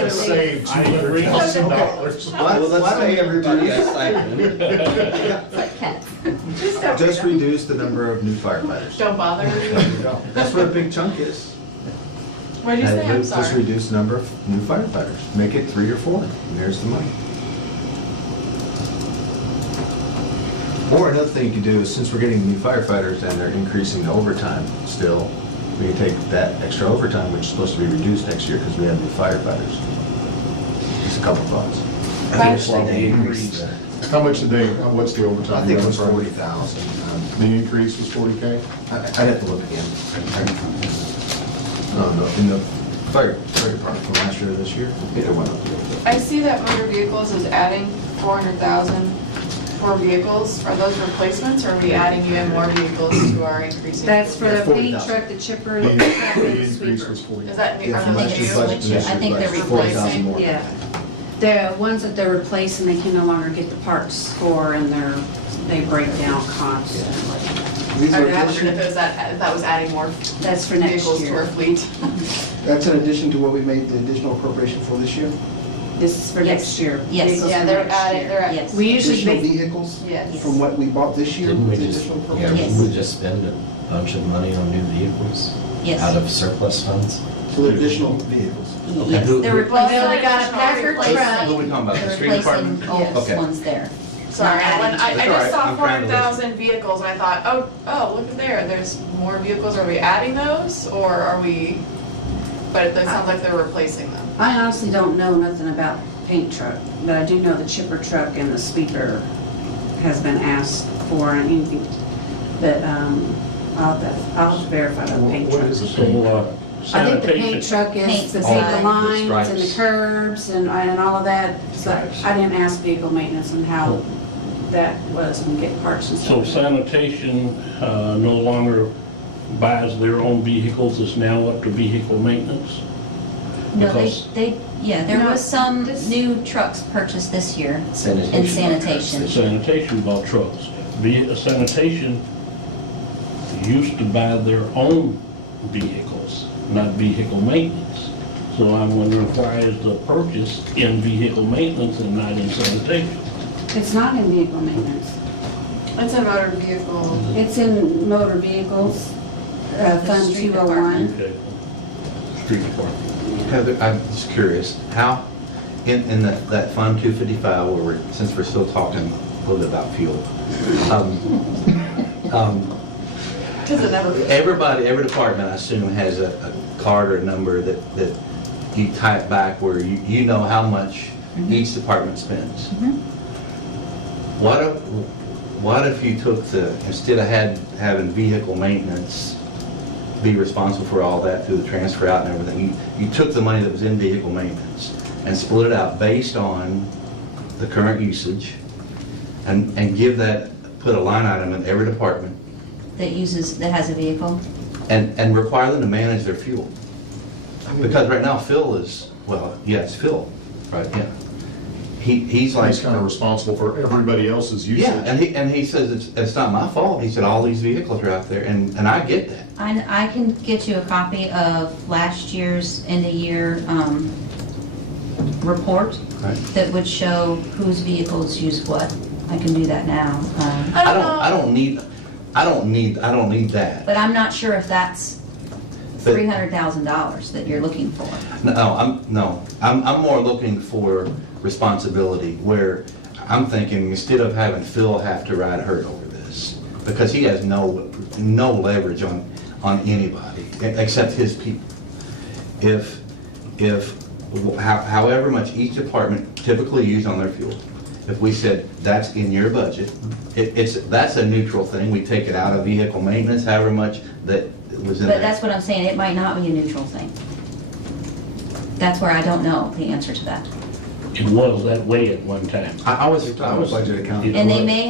to save $200,000. Well, let's pay everybody a stipend. It's like cats. Just reduce the number of new firefighters. Don't bother. That's what a big chunk is. What did you say? I'm Just sorry. reduce the number of new firefighters. Make it 3 or 4, and there's the money. Or another thing you could do is, since we're getting new firefighters and they're increasing the overtime still, we can take that extra overtime, which is supposed to be reduced next year because we have new firefighters. Just a couple thoughts. I think they increased that. How much did they, what's the overtime? I think it was 40,000. The increase was 40K? I'd have to look again. No, in the fire department from last year to this year, it went up a little bit. I see that motor vehicles is adding 400,000 for vehicles. Are those replacements, or are we adding even more vehicles to our increasing? That's for the paint 40,000. truck, the chipper, The the truck, and the increase sweeper. was 40. Is that, Yeah, are from those last year's new? budget to this I think year's they're budget, 40,000 more. Yeah. The ones that they're replacing, they can no longer get the parts for, and they break down constantly. These I are wondered addition- if that was adding more That's for next vehicles to our year. fleet. That's in addition to what we made the additional appropriation for this year? This is for Yes. next year. Yes. Vehicles Yeah, for they're next adding, year. they're adding. Yes. We usually, Additional they- vehicles Yes. from what we bought this year Didn't we with the just, additional yeah, appropriation? didn't we just spend a bunch of money on new vehicles? Yes. Out of surplus funds? So they're additional vehicles. Yes, Who- they're who- Well, replacing. they got a Packard truck. Who are we talking about, the They're street replacing department? old Okay. ones there. Sorry, Not when adding. I That's all just right. saw I'm trying to 400,000 vehicles, and I thought, oh, look at there's more vehicles. Are we adding those, or are we, but it sounds like they're replacing them. I honestly don't know nothing about paint truck, but I do know the chipper truck and the sweeper has been asked for, and anything, but, I'll have to verify the paint What truck. is a So paint? I think the sanitation, paint truck is Paints to the paint the sign. lines and the Stripes. curbs and all of that. So Stripes. I didn't ask vehicle maintenance and how that was and get parts and So stuff. sanitation no longer buys their own vehicles, it's now up to vehicle maintenance? No, Because- there No, was some this- new trucks purchased this year in Sanitation. sanitation. Sanitation bought trucks. Sanitation used to buy their own vehicles, not vehicle maintenance. So I'm wondering why is the purchase in vehicle maintenance and not in sanitation? It's not in vehicle maintenance. It's a motor vehicle. It's in motor vehicles, Fund street 201. Okay. Street department. Heather, I'm just curious, how, in that Fund 255, where we're, since we're still talking a little bit about fuel, Because it never. every department, I assume, has a card or a number that you type back where you know how much each department spends. What if you took instead of having vehicle maintenance be responsible for all that through the transfer out and everything, you took the money that was in vehicle maintenance and split it out based on the current usage and put a line item in every department That has a vehicle. and require them to manage their fuel. Because right now Phil is, it's Phil, right, yeah. He's like. He's kind of responsible for everybody else's usage. Yeah, and he says it's not my fault. He said all these vehicles are out there, and I get that. I can get you a copy of last year's end of year report Right. that would show whose vehicles use what. I can do that now. I don't need that. But I'm not sure if that's But- $300,000 that you're looking for. I'm more looking for responsibility, where I'm thinking instead of having Phil have to ride herd over this, because he has no leverage on anybody except his people. If however much each department typically use on their fuel, if we said that's in your budget, that's a neutral thing. We take it out of vehicle maintenance, however much that was in there. But that's what I'm saying, it might not be a neutral thing. That's where I don't know the answer to that. It was that way at one time. I was budget accounting. And they may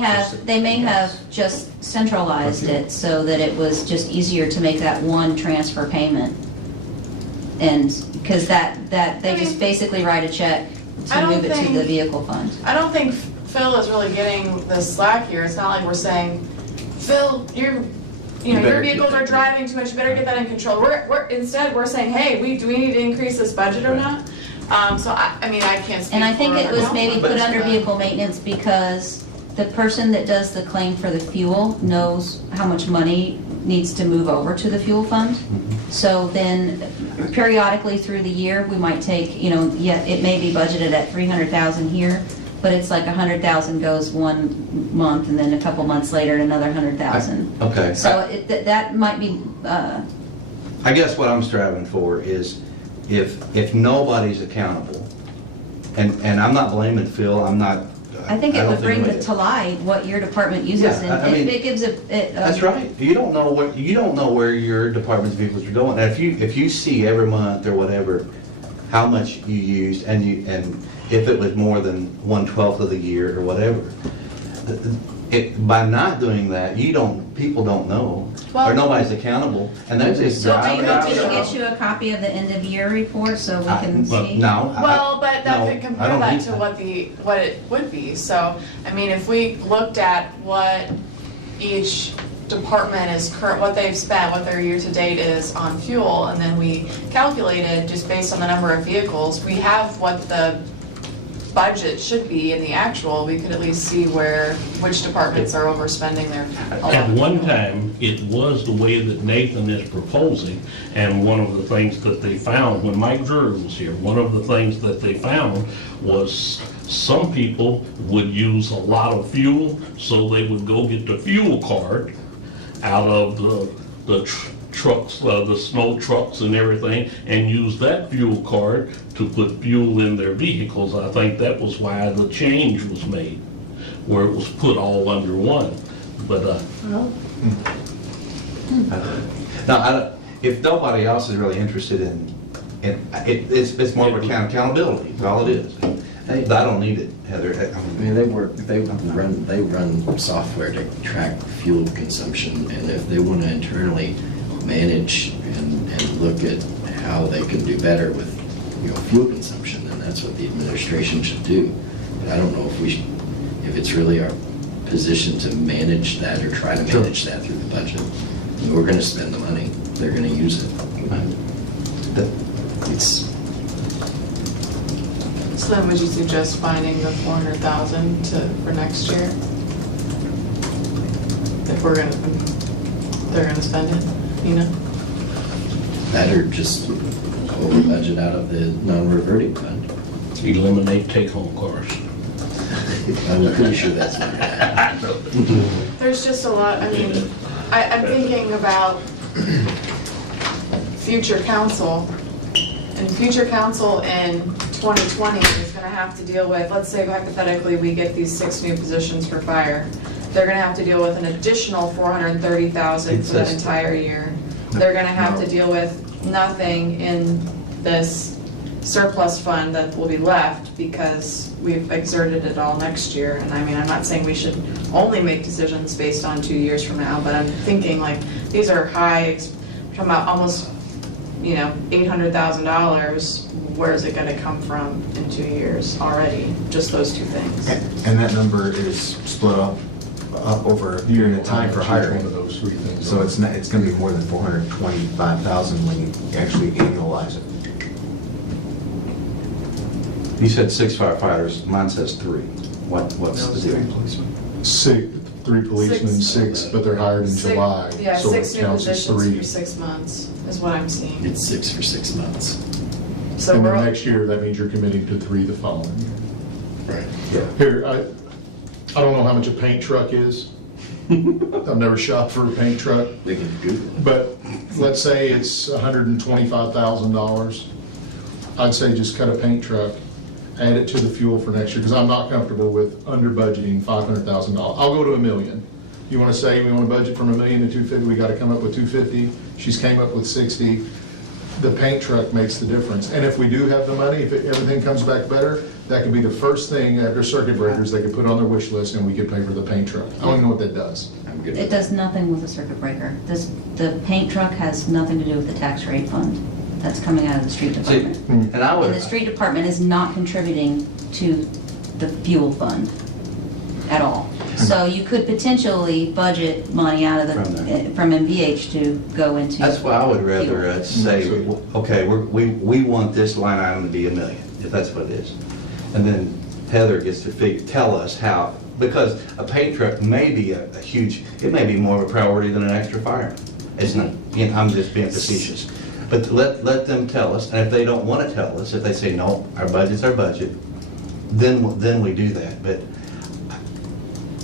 have just centralized it so that it was just easier to make that one transfer payment. And, because they just basically write a check I to don't move it to think- the vehicle fund. I don't think Phil is really getting the slack here. It's not like we're saying, Phil, your better vehicles get are driving too much, you better get that in control. Instead, we're saying, hey, do we need to increase this budget or not? So I can't speak And I think for it was other maybe put departments, under but- vehicle maintenance because the person that does the claim for the fuel knows how much money needs to move over to the fuel fund. So then periodically through the year, we might take, it may be budgeted at 300,000 here, but it's like 100,000 goes one month and then a couple months later another 100,000. Okay. So that might be, I guess what I'm striving for is if nobody's accountable, and I'm not blaming Phil, I think it don't would bring we- to light what your department uses, Yeah, and I mean, it gives That's right. You don't know where your department's vehicles are going. And if you see every month or whatever how much you used and if it was more than 1/12 of the year or whatever, by not doing that, people don't know, or Well- nobody's accountable, and that's just So driving maybe out. we should get you a copy of the end of year report so we can But see. no. Well, but that no, could I compare don't that need to what it would be. So, if we looked at what each department what they've spent, what their year-to-date is on fuel, and then we calculated just based on the number of vehicles, we have what the budget should be in the actual, we could at least see which departments are overspending their. At one time, it was the way that Nathan is proposing, and one of the things that they found, when Mike Drury was here, one of the things that they found was some people would use a lot of fuel, so they would go get the fuel card out of the trucks, the snow trucks and everything, and use that fuel card to put fuel in their vehicles. I think that was why the change was made, where it was put all under one. But, Now, if nobody else is really interested in it's more of accountability, is all it is. Hey. I don't need it, Heather. I I mean, mean, they run software to track fuel consumption, and if they want to internally manage and look at how they can do better with, fuel consumption, then that's what the administration should do. But I don't know if it's really our position to manage that or try to manage that through the budget. We're going to spend the money, they're going to use it. It's, So then would you suggest finding the 400,000 for next year? If they're gonna spend it, you know? that or just pull the budget out of the non-reverting fund. Eliminate take-home cars. I'm pretty sure that's what happened. There's just a lot, I mean, I'm thinking about future council. And future council in 2020 is gonna have to deal with, let's say hypothetically, we get these 6 new positions for fire. They're gonna have to deal with an additional 430,000 for that entire year. They're gonna have to deal with nothing in this surplus fund that will be left because we've exerted it all next year. And I mean, I'm not saying we should only make decisions based on 2 years from now, but I'm thinking like, these are high, I'm talking about almost, $800,000. Where is it gonna come from in 2 years already? Just those 2 things. And that number is split up over a year at a time for One hiring. of those three things. So it's gonna be more than 425,000 when you actually annualize it. you said 6 firefighters, mine says 3. What's the deal? 3 policemen, 6, but they're hired in July. Yeah, so 6 it new counts as positions 3. for 6 months is what I'm seeing. It's 6 for 6 months. So And then we're, next year, that means you're committing to 3 the following year. Right. Here, I don't know how much a paint truck is. I've never shopped for a paint truck, They can Google it. but let's say it's $125,000. I'd say just cut a paint truck, add it to the fuel for next year, because I'm not comfortable with under budgeting $500,000. I'll go to $1 million. You want to say we want to budget from $1 million to 250, we got to come up with 250. She's came up with 60. The paint truck makes the difference. And if we do have the money, if everything comes back better, that could be the first thing after circuit breakers they could put on their wish list, and we could pay for the paint truck. I don't even know what that does. I'm good It with does nothing with the circuit breaker. The paint truck has nothing to do with the tax rate fund. That's coming out of the street See, department. and I And would, the street department is not contributing to the fuel fund at all. So you could potentially budget money out of from MVH to go into. that's why I would rather fuel. say, okay, we want this line item to be $1 million, if that's what it is. And then Heather gets to tell us how, because a paint truck may be a huge, it may be more of a priority than an extra fire. It's not, I'm just being facetious. But let them tell us, and if they don't want to tell us, if they say, no, our budget's our budget, then we do that. But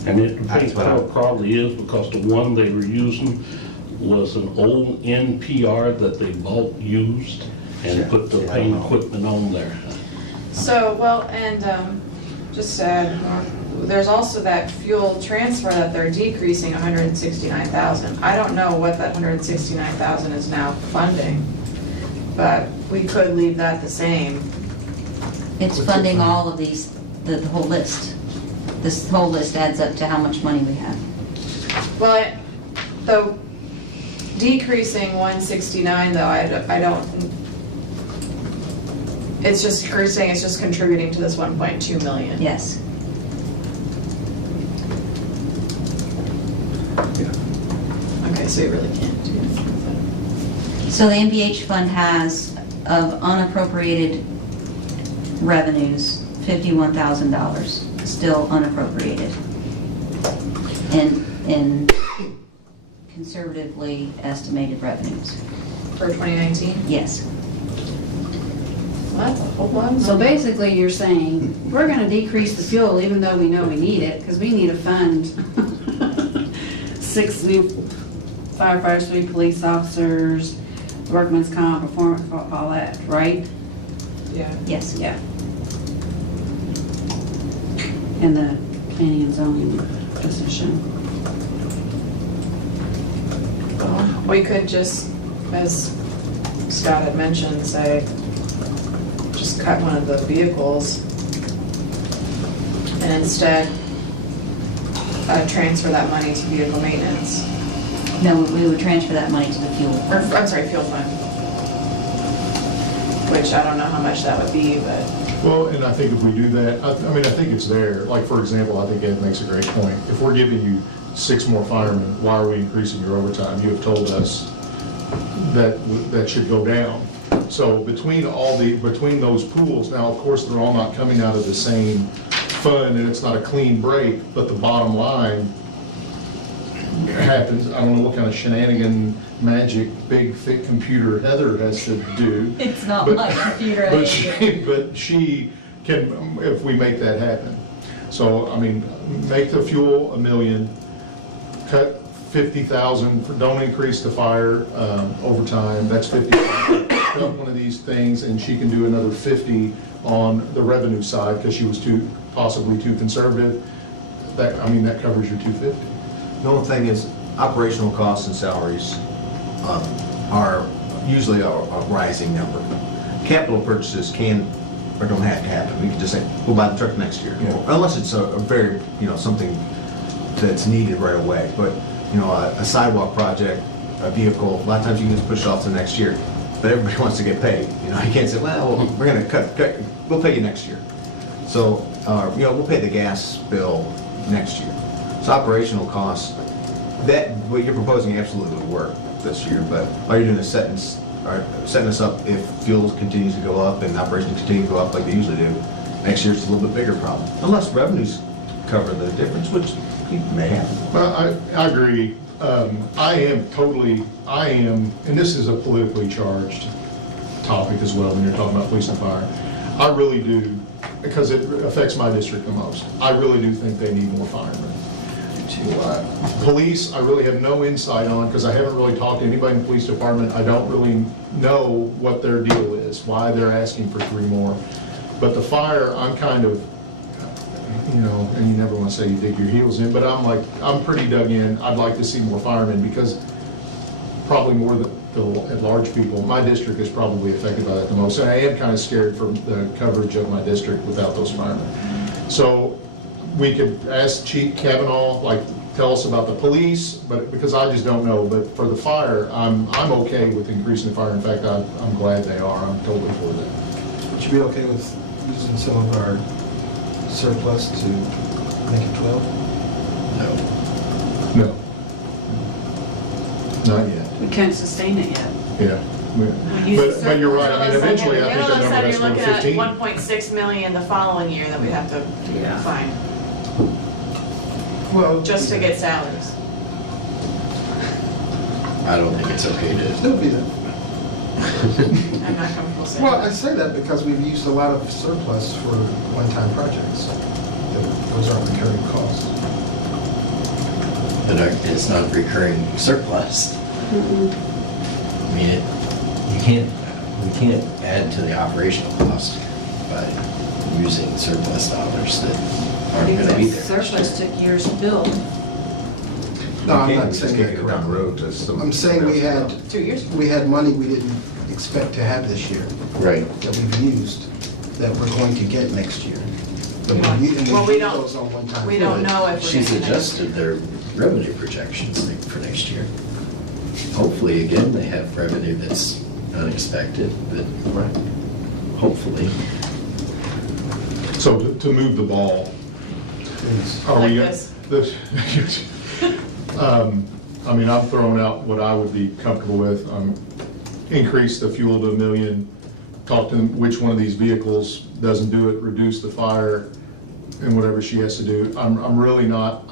And it, the That's paint what I- truck probably is because the one they were using was an old NPR that they bought used and put the Yeah, I paint don't know. equipment on there. so, well, and just to add, there's also that fuel transfer that they're decreasing 169,000. I don't know what that 169,000 is now funding, but we could leave that the same. It's funding all of these, the whole list. This whole list adds up to how much money we have. Well, the decreasing 169 though, I don't, it's just, you're saying it's just contributing to this 1.2 million. Yes. Okay, so you really can't do anything with it. So the MVH fund has of unappropriated revenues, $51,000, still unappropriated. In conservatively estimated revenues. For 2019? Yes. Well, that's a whole lot. So basically, you're saying, we're gonna decrease the fuel even though we know we need it, because we need to fund 6 new firefighters, 3 police officers, workman's comp, performance, all that, right? Yeah. Yes. Yeah. And the planning and zoning position. We could just, as Scott had mentioned, say, just cut one of the vehicles and instead transfer that money to vehicle maintenance. No, we would transfer that money to the fuel. Or, I'm sorry, fuel fund. Which I don't know how much that would be, but Well, and I think if we do that, I mean, I think it's there. Like, for example, I think Ed makes a great point. If we're giving you 6 more firemen, why are we increasing your overtime? You have told us that that should go down. So between those pools, now, of course, they're all not coming out of the same fund, and it's not a clean break, but the bottom line happens. I don't know what kind of shenanigan, magic, big, thick computer Heather has to do. It's not But- my computer. But she can, if we make that happen. So, I mean, make the fuel $1 million, cut 50,000, don't increase the fire overtime, that's 50,000. Cut one of these things, and she can do another 50 on the revenue side, because she was possibly too conservative. That, I mean, that covers your 250. The only thing is, operational costs and salaries are usually a rising number. Capital purchases can, or don't have to happen. We can just say, we'll buy the truck next year. Yeah. Unless it's a very, something that's needed right away. But, a sidewalk project, a vehicle, a lot of times you can just push it off to next year. But everybody wants to get paid. You can't say, well, we're gonna cut, we'll pay you next year. So, we'll pay the gas bill next year. So operational costs, that, what you're proposing absolutely would work this year, but all you're doing is setting us up if fuel continues to go up and operations continue to go up like they usually do. Next year it's a little bit bigger problem, unless revenues cover the difference, which may happen. Well, I agree. I am, and this is a politically charged topic as well when you're talking about police and fire. I really do, because it affects my district the most. I really do think they need more firemen. Police, I really have no insight on, because I haven't really talked to anybody in the police department. I don't really know what their deal is, why they're asking for 3 more. But the fire, I'm kind of, and you never want to say you dig your heels in, but I'm pretty dug in. I'd like to see more firemen, because probably more than the at-large people, my district is probably affected by that the most. And I am kind of scared for the coverage of my district without those firemen. So we could ask Chief Kavanaugh, tell us about the police, but because I just don't know. But for the fire, I'm okay with increasing the fire. In fact, I'm glad they are. I'm totally for that. Would you be okay with using some of our surplus to make it 12? No. No. Not yet. We can't sustain it yet. Yeah. We use the But you're right. I mean, Then eventually, I think all of that a number sudden, has to you're go looking to at 15. $1.6 million the following year that we have to find, Well, just to get salaries. I don't think it's okay to. It'll be that. I'm not comfortable saying Well, I that. say that because we've used a lot of surplus for one-time projects. Those aren't recurring costs. But it's not recurring surplus. I mean, we can't add to the operational cost by using surplus dollars that aren't gonna be there. Surplus took years to build. No, I'm You not can't just saying kick that it down the correctly. road to some. I'm saying we had 2 years. money we didn't expect to have this year, Right. that we've used, that we're going to get next year. But we use Well, we those on don't, one-time. we don't know if we're She's gonna get next. adjusted their revenue projections for next year. Hopefully, again, they have revenue that's unexpected, but hopefully. So to move the ball, are Like we? this. I mean, I'm throwing out what I would be comfortable with. Increase the fuel to $1 million, talk to them which one of these vehicles doesn't do it, reduce the fire, and whatever she has to do. I'm really not,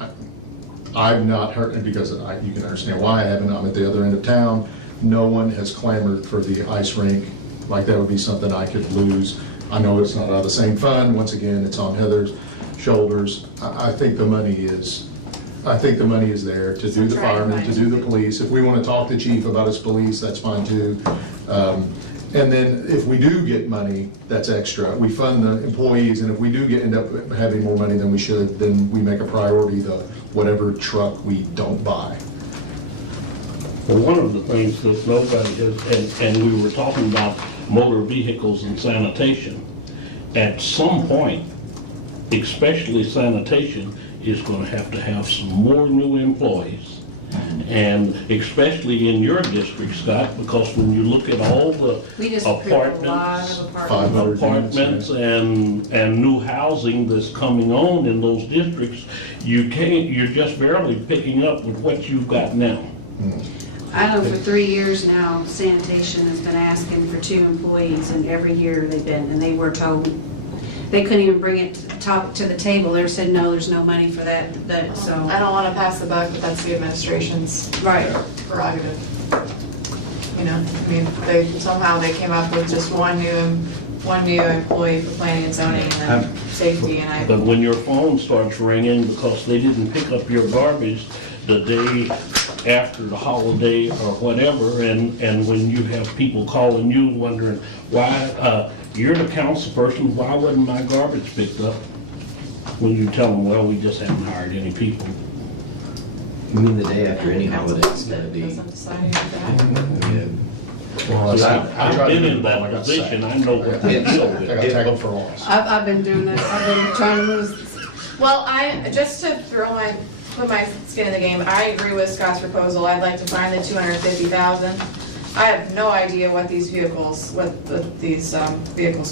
I've not heard, because you can understand why I haven't. I'm at the other end of town. No one has clamored for the ice rink. Like, that would be something I could lose. I know it's not out of the same fund. Once again, it's on Heather's shoulders. I think the money is there to do the firemen, to do the police. If we want to talk to chief about his police, that's fine too. And then if we do get money, that's extra. We fund the employees, and if we do end up having more money than we should, then we make a priority the whatever truck we don't buy. Well, one of the things that nobody has, and we were talking about motor vehicles and sanitation, at some point, especially sanitation, is gonna have some more new employees. And especially in your district, Scott, because when you look at all the We just approved a lot apartments, of apartments. 500 units, and new housing that's coming on in those districts, you're just barely picking up with what you've got now. I know for 3 years now, sanitation has been asking for 2 employees, and every year they've been, and they were told, they couldn't even bring it to the table. They said, no, there's no money for that, so. I don't want to pass the buck, but that's the administration's Right. prerogative. You know, I mean, somehow they came up with just one new employee for planning and zoning and then safety, and But when your phone starts ringing because they didn't pick up your garbage the day after the holiday or whatever, and when you have people calling you wondering why, you're the council person, why wasn't my garbage picked up? When you tell them, well, we just haven't hired any people. You mean the day after any holiday is gonna be? doesn't decide any of that. Yeah. Well, I've been in that position, I know what they deal I with. got tackled for loss. I've been doing this, I've been trying to move. Well, just to put my skin in the game, I agree with Scott's proposal. I'd like to find the 250,000. I have no idea what these vehicles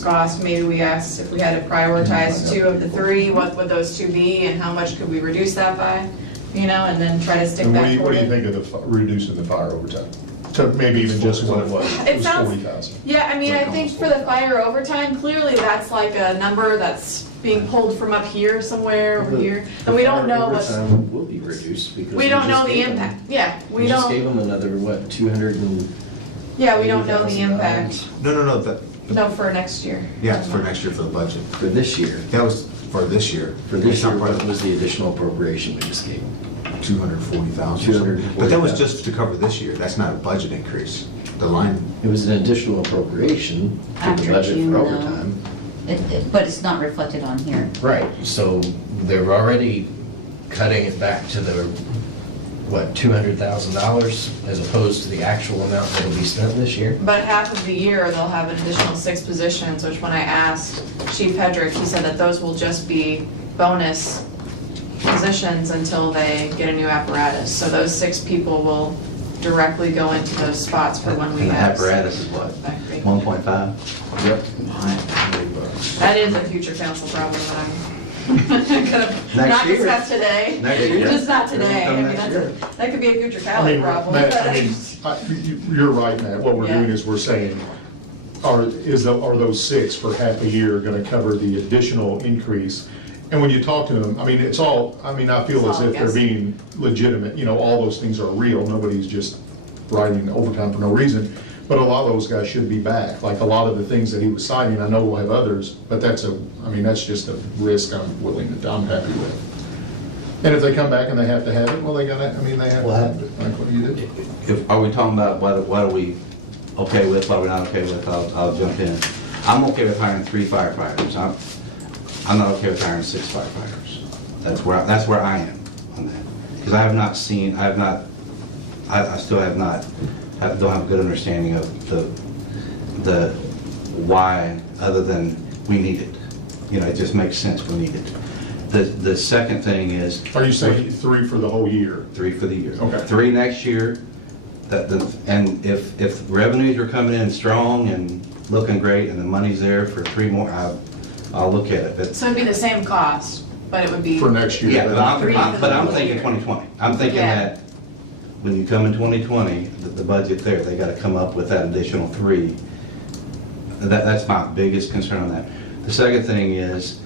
cost. Maybe we asked if we had to prioritize 2 of the 3, what would those 2 be, and how much could we reduce that by? You know, and then try to stick And that what do forward. you think of reducing the fire overtime? To maybe even just what it was? It It was sounds- 40,000. Yeah, I mean, I think for the fire overtime, clearly that's like a number that's being pulled from up here somewhere over here. And we don't know what's, Overtime will be reduced because. we don't know just the gave them- impact. Yeah, we We just don't, gave them another, what, 200 and? yeah, we don't know the impact. No, No, for next year. yeah, it's for next year for the budget. For this year. That was for this year. For this It's not year, part what of was the additional appropriation we just gave? 240,000. But that was just to cover this year, that's not a budget increase. The line, It was an additional appropriation to the After budget June, for though. overtime. But it's not reflected on here. Right, so they're already cutting it back to the, what, $200,000 as opposed to the actual amount that'll be spent this year? But half of the year, they'll have an additional 6 positions, which when I asked Chief Hedrick, he said that those will just be bonus positions until they get a new apparatus. So those 6 people will directly go into those spots for when we And the have. apparatus is what, Back rate. 1.5? Yep. That is a future council problem that I'm gonna Next not year. discuss today. Next year. Just not today. It'll come I mean, next that's year. that could be a future I Cali mean, problem. Matt, but- you're right, Matt. What we're Yeah. doing is we're saying, are those 6 for half a year going to cover the additional increase? And when you talk to them, I mean, I feel as if they're being legitimate, all those things are real. Nobody's just writing overtime for no reason. But a lot of those guys should be back. Like a lot of the things that he was citing, I know we'll have others, but that's just a risk I'm happy with. And if they come back and they have to have it, well, they have to have it. Like, what do you do? Are we talking about what are we okay with, what are we not okay with? I'll jump in. I'm okay with hiring 3 firefighters. I'm not okay with hiring 6 firefighters. That's where I am on that. Because I still don't have a good understanding of the why, other than we need it. It just makes sense, we need it. The second thing is. Are you saying 3 for the whole year? 3 for the year. Okay. 3 next year, and if revenues are coming in strong and looking great and the money's there for 3 more, I'll look at it. But So it'd be the same cost, but it would be. For next year? yeah, but I'm 3 for the I'm whole thinking year. 2020. I'm thinking Yeah. that when you come in 2020, the budget there, they gotta come up with that additional 3. That's my biggest concern on that. The second thing is,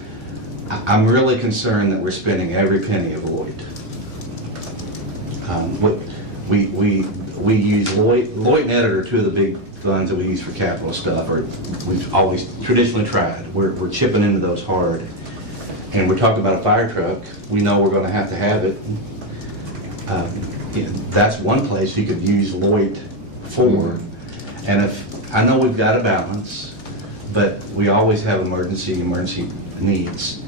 I'm really concerned that we're spending every penny of Lloyd. We use Lloyd and Ed are 2 of the big funds that we use for capital stuff, or we've always traditionally tried. We're chipping into those hard. And we're talking about a fire truck, we know we're gonna have to have it. That's one place you could use Lloyd for. And I know we've got a balance, but we always have emergency needs.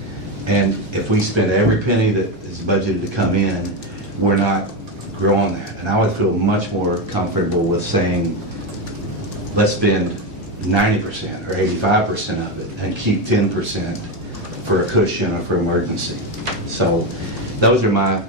And if we spend every penny that is budgeted to come in, we're not growing that. And I would feel much more comfortable with saying, let's spend 90% or 85% of it and keep 10% for a cushion or for emergency. So those are my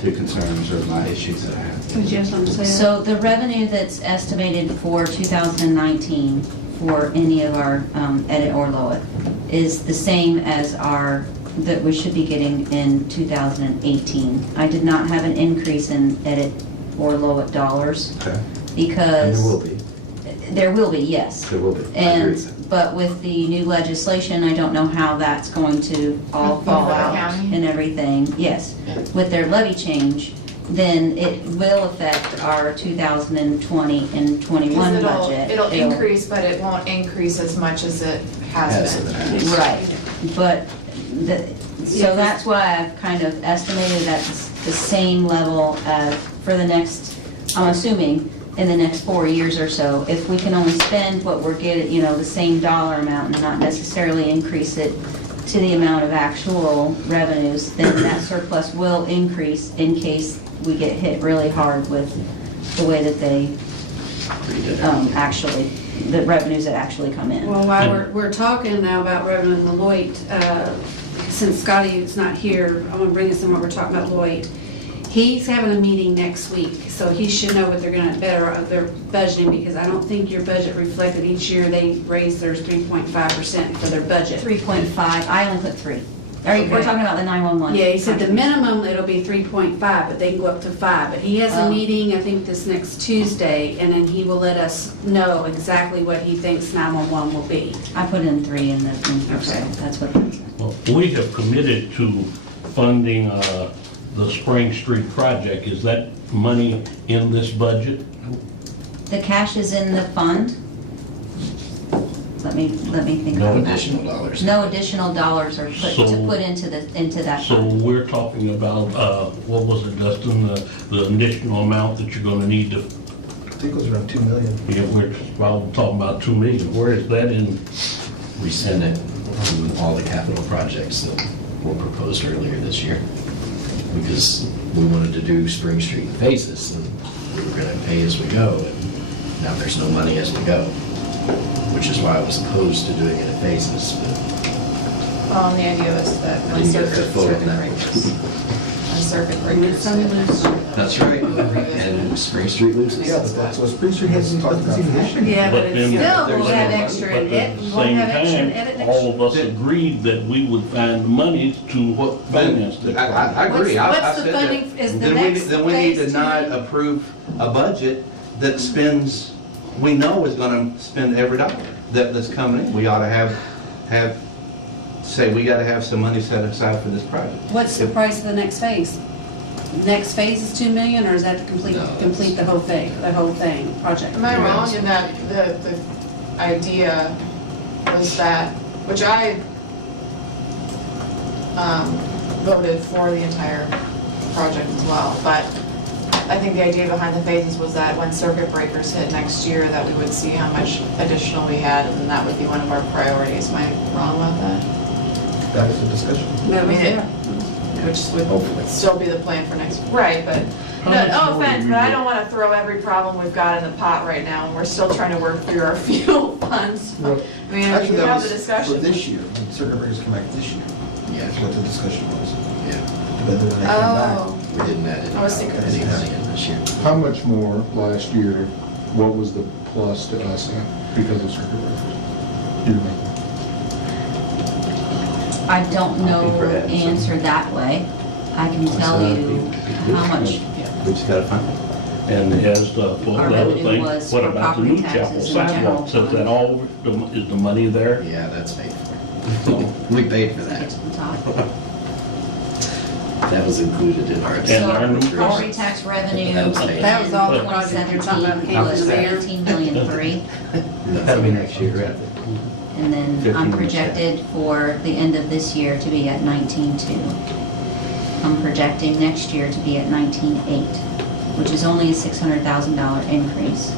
two concerns or my issues that I have. Would you have something to say? So the revenue that's estimated for 2019 for any of our edit or LOIT is the same as that we should be getting in 2018. I did not have an increase in edit or LOIT dollars Okay. because... And there will be. There will be, yes. There will be. I agree with that. But with the new legislation, I don't know how that's going to all fall For the out county? and everything. Yes, with their levy change, then it will affect our 2020 and 21 Because budget. it'll increase, but it won't increase as much as it has been. Right, but, so that's why I've kind of estimated that the same level for the next, I'm assuming, in the next 4 years or so. If we can only spend what we're getting, the same dollar amount and not necessarily increase it to the amount of actual revenues, then that surplus will increase in case we get hit really hard with the way that they the revenues that actually come in. Well, while we're talking now about revenue in the Lloyd, since Scotty is not here, I want to bring us in what we're talking about Lloyd. He's having a meeting next week, so he should know what they're they're budgeting, because I don't think your budget reflected each year they raise theirs 3.5% for their budget. 3.5, I only put 3. We're Okay. talking about the 911. Yeah, he said the minimum, it'll be 3.5, but they can go up to 5. But he has a meeting, I think, this next Tuesday, and then he will let us know exactly what he thinks 911 will be. I put in 3 in the, so that's what it is. Well, we have committed to funding the Spring Street project. Is that money in this budget? The cash is in the fund. Let me think No about that. additional dollars. No additional dollars are So- put into that So fund. we're talking about, what was it, Dustin, the additional amount that you're gonna need to, I think it was around 2 million. we're talking about 2 million. Where is that in? We sent it on all the capital projects that were proposed earlier this year. Because we wanted to do Spring Street in phases, and we were gonna pay as we go, and now there's no money as we go, which is why I was opposed to doing it in phases, but Well, and the idea was that I when didn't get the circuit vote on that. breakers, when circuit breakers. Some lose. That's right, and Spring Street loses. Yeah, but that's what Spring Street hasn't talked about this year. Yeah, but But it's then still, there's we'll have no- extra But in at it, the we won't same have extra in time, edit next all year. of us agreed that we would find money to finance that. I agree. What's I the said funding- that. is the Then next Then we need to phase not 2? approve a budget that spends, we know is gonna spend every dollar that's coming in. We ought to say we gotta have some money set aside for this project. What's the price of the next phase? Next phase is 2 million, or is that to complete the whole thing, project? Am I wrong in that the idea was that, which I voted for the entire project as well, but I think the idea behind the phases was that when circuit breakers hit next year, that we would see how much additional we had, and that would be one of our priorities. Am I wrong about that? That was the discussion. That was it. Which would Hopefully. still be the plan for next, right, but, How no much no more offense, do we but I get? don't wanna throw every problem we've got in the pot right now, and we're still trying to work through our fuel funds. I mean, we Actually, can that have was the discussion. for this year, when circuit breakers come back this year. Yeah, That's what the discussion was. yeah, But then when they came back, Oh, we didn't add any I was thinking any this. money in this year. How much more last year, what was the plus to us because of circuit breakers? You know. I don't know I'll be for adding some. answer that way. I can tell you how much We just gotta find it. And as the, Our the other revenue thing, was what for about the property new chapel taxes and general sidewalks? Is that fund. all, is the money there? Yeah, that's paid for. We paid for to that. get to the top. That was included in our. And our new So property tax revenue. That was paid. That was all the in project you're talking about, 2017 came was from the mayor. 18,000,003. That'll be next year, right? And then 15 I'm was projected for the end of this year to be at 19.2. I'm projecting next year to be at 19.8, which is only a $600,000 increase,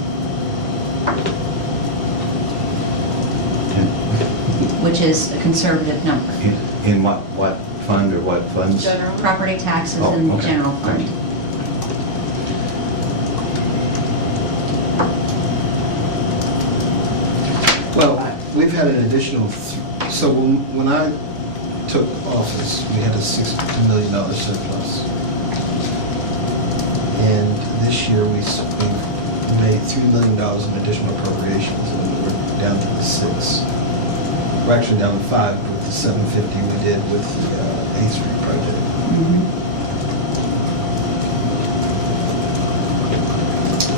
which is a conservative number. In what fund or what funds? general. Property taxes Oh, and the okay. general fund. well, we've had an additional So when I took office, we had a $60 million surplus. And this year, we made $3 million in additional appropriations, and we're down to the 6. We're actually down to 5 with the 750 we did with the 8th Street project.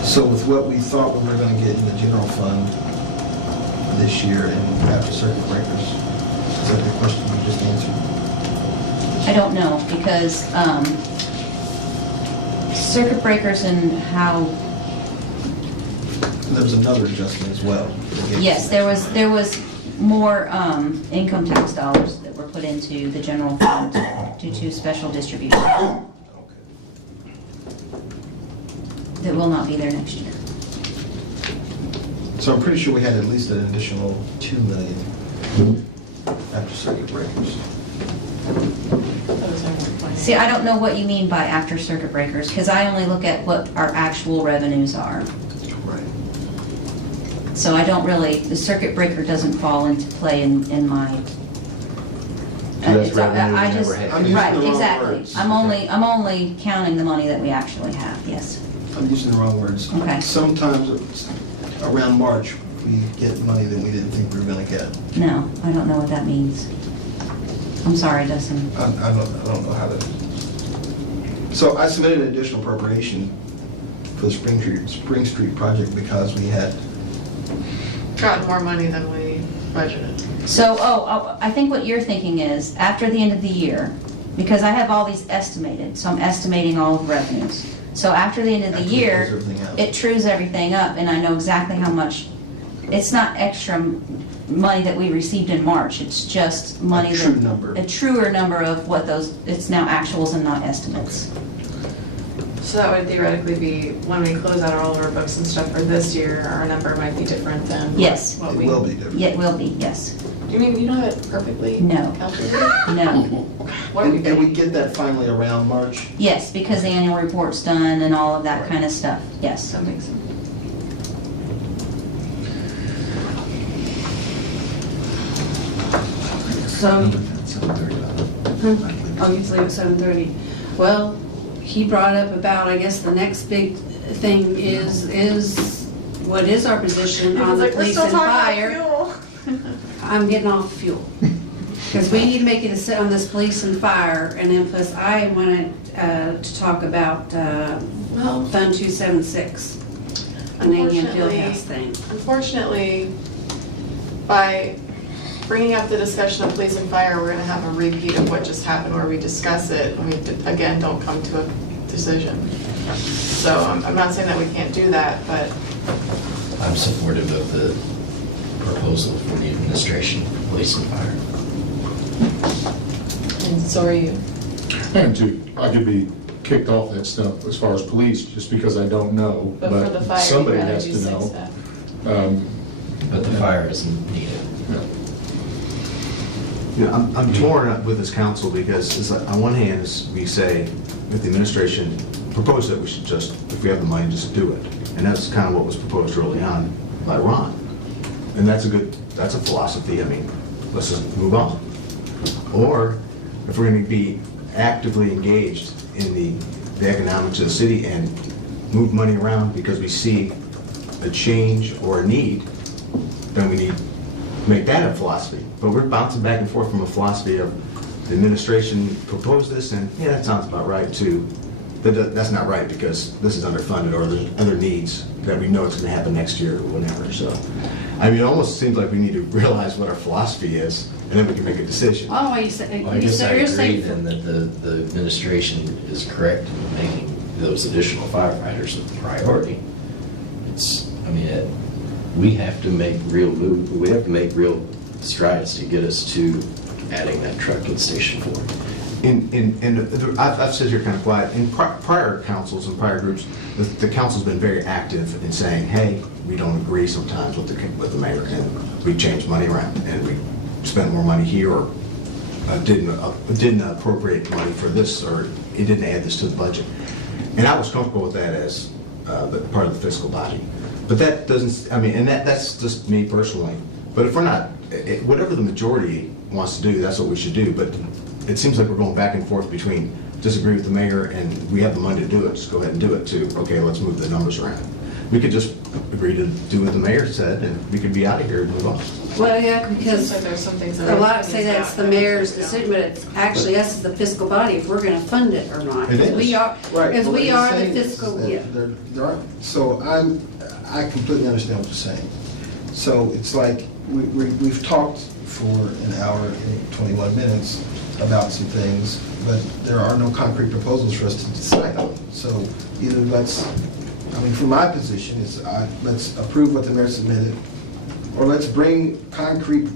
So with what we thought we were going to get in the general fund this year and after circuit breakers, is that the question you just answered? I don't know, because circuit breakers and how, There was another adjustment as well. yes, there was more income tax dollars that were put into the general fund due to special distribution that will not be there next year. So I'm pretty sure we had at least an additional $2 million after circuit breakers. See, I don't know what you mean by after circuit breakers, because I only look at what our actual revenues are. Right. So I don't really, the circuit breaker doesn't fall into play in my. So that's it's- revenue I we just- never had. I'm using Right, the wrong exactly. words. I'm only counting the money that we actually have, yes. I'm using the wrong words. Okay. Sometimes around March, we get money that we didn't think we were going to get. No, I don't know what that means. I'm sorry, Dustin. I don't know how to. So I submitted an additional appropriation for the Spring Street project because we had, Got more money than we budgeted. So, I think what you're thinking is, after the end of the year, because I have all these estimated, so I'm estimating all of the revenues. So after the end of the After we year, close everything out. it trues everything up, and I know exactly how much, it's not extra money that we received in March, it's just money A that. true number. A truer number of what those, it's now actuals and not estimates. So that would theoretically be, when we close out all of our books and stuff for this year, our number might be different than Yes. what It we. will be different. Yeah, it will be, yes. Do you mean, you don't have it perfectly No. calculated? No. What are we And we paying? get that finally around March. Yes, because the annual report's done and all of that kind of stuff, yes. That makes sense. So, oh, you leave at 7:30. Well, he brought up about, I guess, the next big thing is what is our position on the police and fire? I'm getting off fuel. Because we need to make a decision on this police and fire, and then plus I wanted to talk about Well, Fund 276, an Indian field house thing. unfortunately, by bringing up the discussion of police and fire, we're gonna have a repeat of what just happened where we discuss it, and we, again, don't come to a decision. So I'm not saying that we can't do that, but I'm supportive of the proposal for the administration, police and fire. and so are you. And I could be kicked off that stuff as far as police, just because I don't know, But for the but fire, you'd somebody rather has do to six know. staff. But the fire isn't needed. Yeah, I'm torn with this council because it's like, on one hand, we say, if the administration proposed that we should just, if we have the money, just do it. And that's kind of what was proposed early on by Ron. And that's a philosophy, I mean, let's just move on. Or if we're going to be actively engaged in the economics of the city and move money around because we see a change or a need, then we need to make that a philosophy. But we're bouncing back and forth from a philosophy of the administration proposed this and, yeah, that sounds about right too. But that's not right because this is underfunded or there's other needs that we know it's going to happen next year or whatever. So, I mean, it almost seems like we need to realize what our philosophy is and then we can make a decision. Oh, you said, Well, I you guess I said, you're agree saying. then that the administration is correct in making those additional firefighters a priority. It's, I mean, we have to make real strides to get us to adding that trucking station for. I've said here kind of quiet, in prior councils and prior groups, the council's been very active in saying, hey, we don't agree sometimes with the mayor, and we change money around, and we spend more money here, or didn't appropriate money for this, or it didn't add this to the budget. And I was comfortable with that as part of the fiscal body. But that doesn't, I mean, and that's just me personally. But if we're not whatever the majority wants to do, that's what we should do, but it seems like we're going back and forth between disagree with the mayor and we have the money to do it, just go ahead and do it, to, okay, let's move the numbers around. We could just agree to do what the mayor said, and we could be out of here and move on. Well, yeah, Seems because like there's some things that. a lot say that it's the mayor's decision, but it's actually us as the fiscal body if we're gonna fund it or not. It Because is. we are, Right. because but what we he's are the saying is fiscal, that yeah. there aren't, so I completely understand what you're saying. So it's like, we've talked for an hour and 21 minutes about some things, but there are no concrete proposals for us to decide on. So either from my position, let's approve what the mayor submitted, or let's bring concrete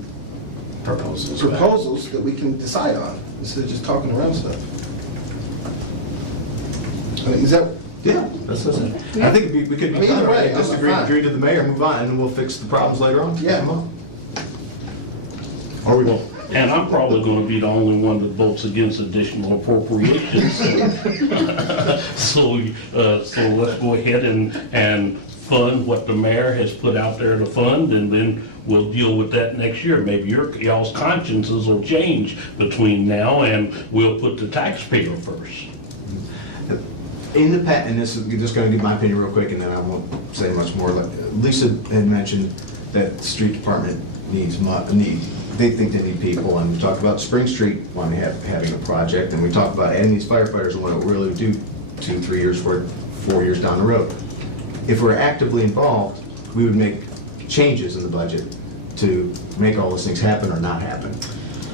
proposals that we can decide on, instead of just talking around stuff. I mean, is that? Yeah, that's it. I think we could I mean, either way, I'm disagree, fine. agree to the mayor, move on, and then we'll fix the problems later on. Yeah. Come on. Or we won't. And I'm probably gonna be the only one that votes against additional appropriations. So let's go ahead and fund what the mayor has put out there to fund, and then we'll deal with that next year. Maybe y'all's consciences will change between now and we'll put the taxpayer first. In the past, and this is just going to give my opinion real quick, and then I won't say much more. Lisa had mentioned that the street department they think they need people, and we talked about Spring Street having a project, and we talked about adding these firefighters and what it really would do 2-3 years for 4 years down the road. If we're actively involved, we would make changes in the budget to make all those things happen or not happen.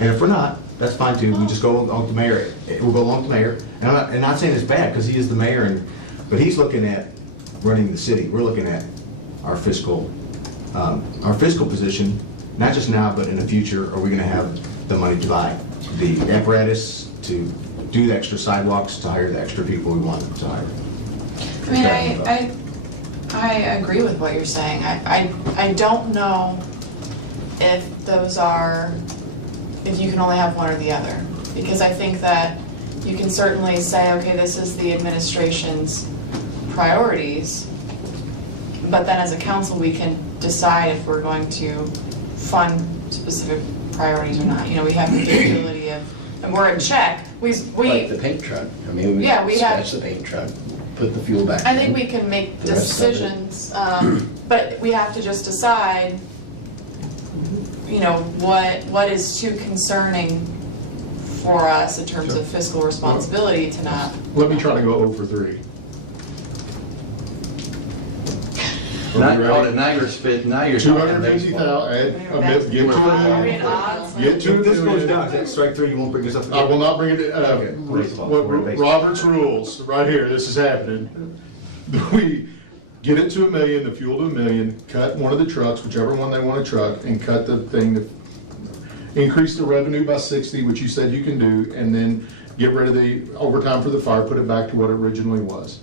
And if we're not, that's fine too. We just go along to mayor. We'll go along to mayor. And I'm not saying it's bad, because he is the mayor, but he's looking at running the city. We're looking at our fiscal position, not just now, but in the future. Are we going to have the money to buy the apparatus, to do the extra sidewalks, to hire the extra people we want to hire? I mean, I agree with what you're saying. I don't know if if you can only have one or the other. Because I think that you can certainly say, okay, this is the administration's priorities, but then as a council, we can decide if we're going to fund specific priorities or not. You know, we have the ability of, and we're in check. Like the paint truck. I mean, we Yeah, we have- scratch the paint truck, put the fuel back in. I think we can make The rest of it. decisions, but we have to just decide, you know, what is too concerning for us in terms of fiscal responsibility to not. Let me try to go over 3. Now you're spitting, now you're talking baseball. 250,000, get to Are we $1 in odds? million. Get to If this goes $1 down, million. strike 3, you won't bring this up again? I will not bring it, Okay, baseball. We're in baseball. Robert's rules, right here, this is happening. We get it to $1 million, the fuel to $1 million, cut one of the trucks, whichever one they want to truck, and cut the thing to increase the revenue by 60, which you said you can do, and then get rid of the overtime for the fire, put it back to what it originally was.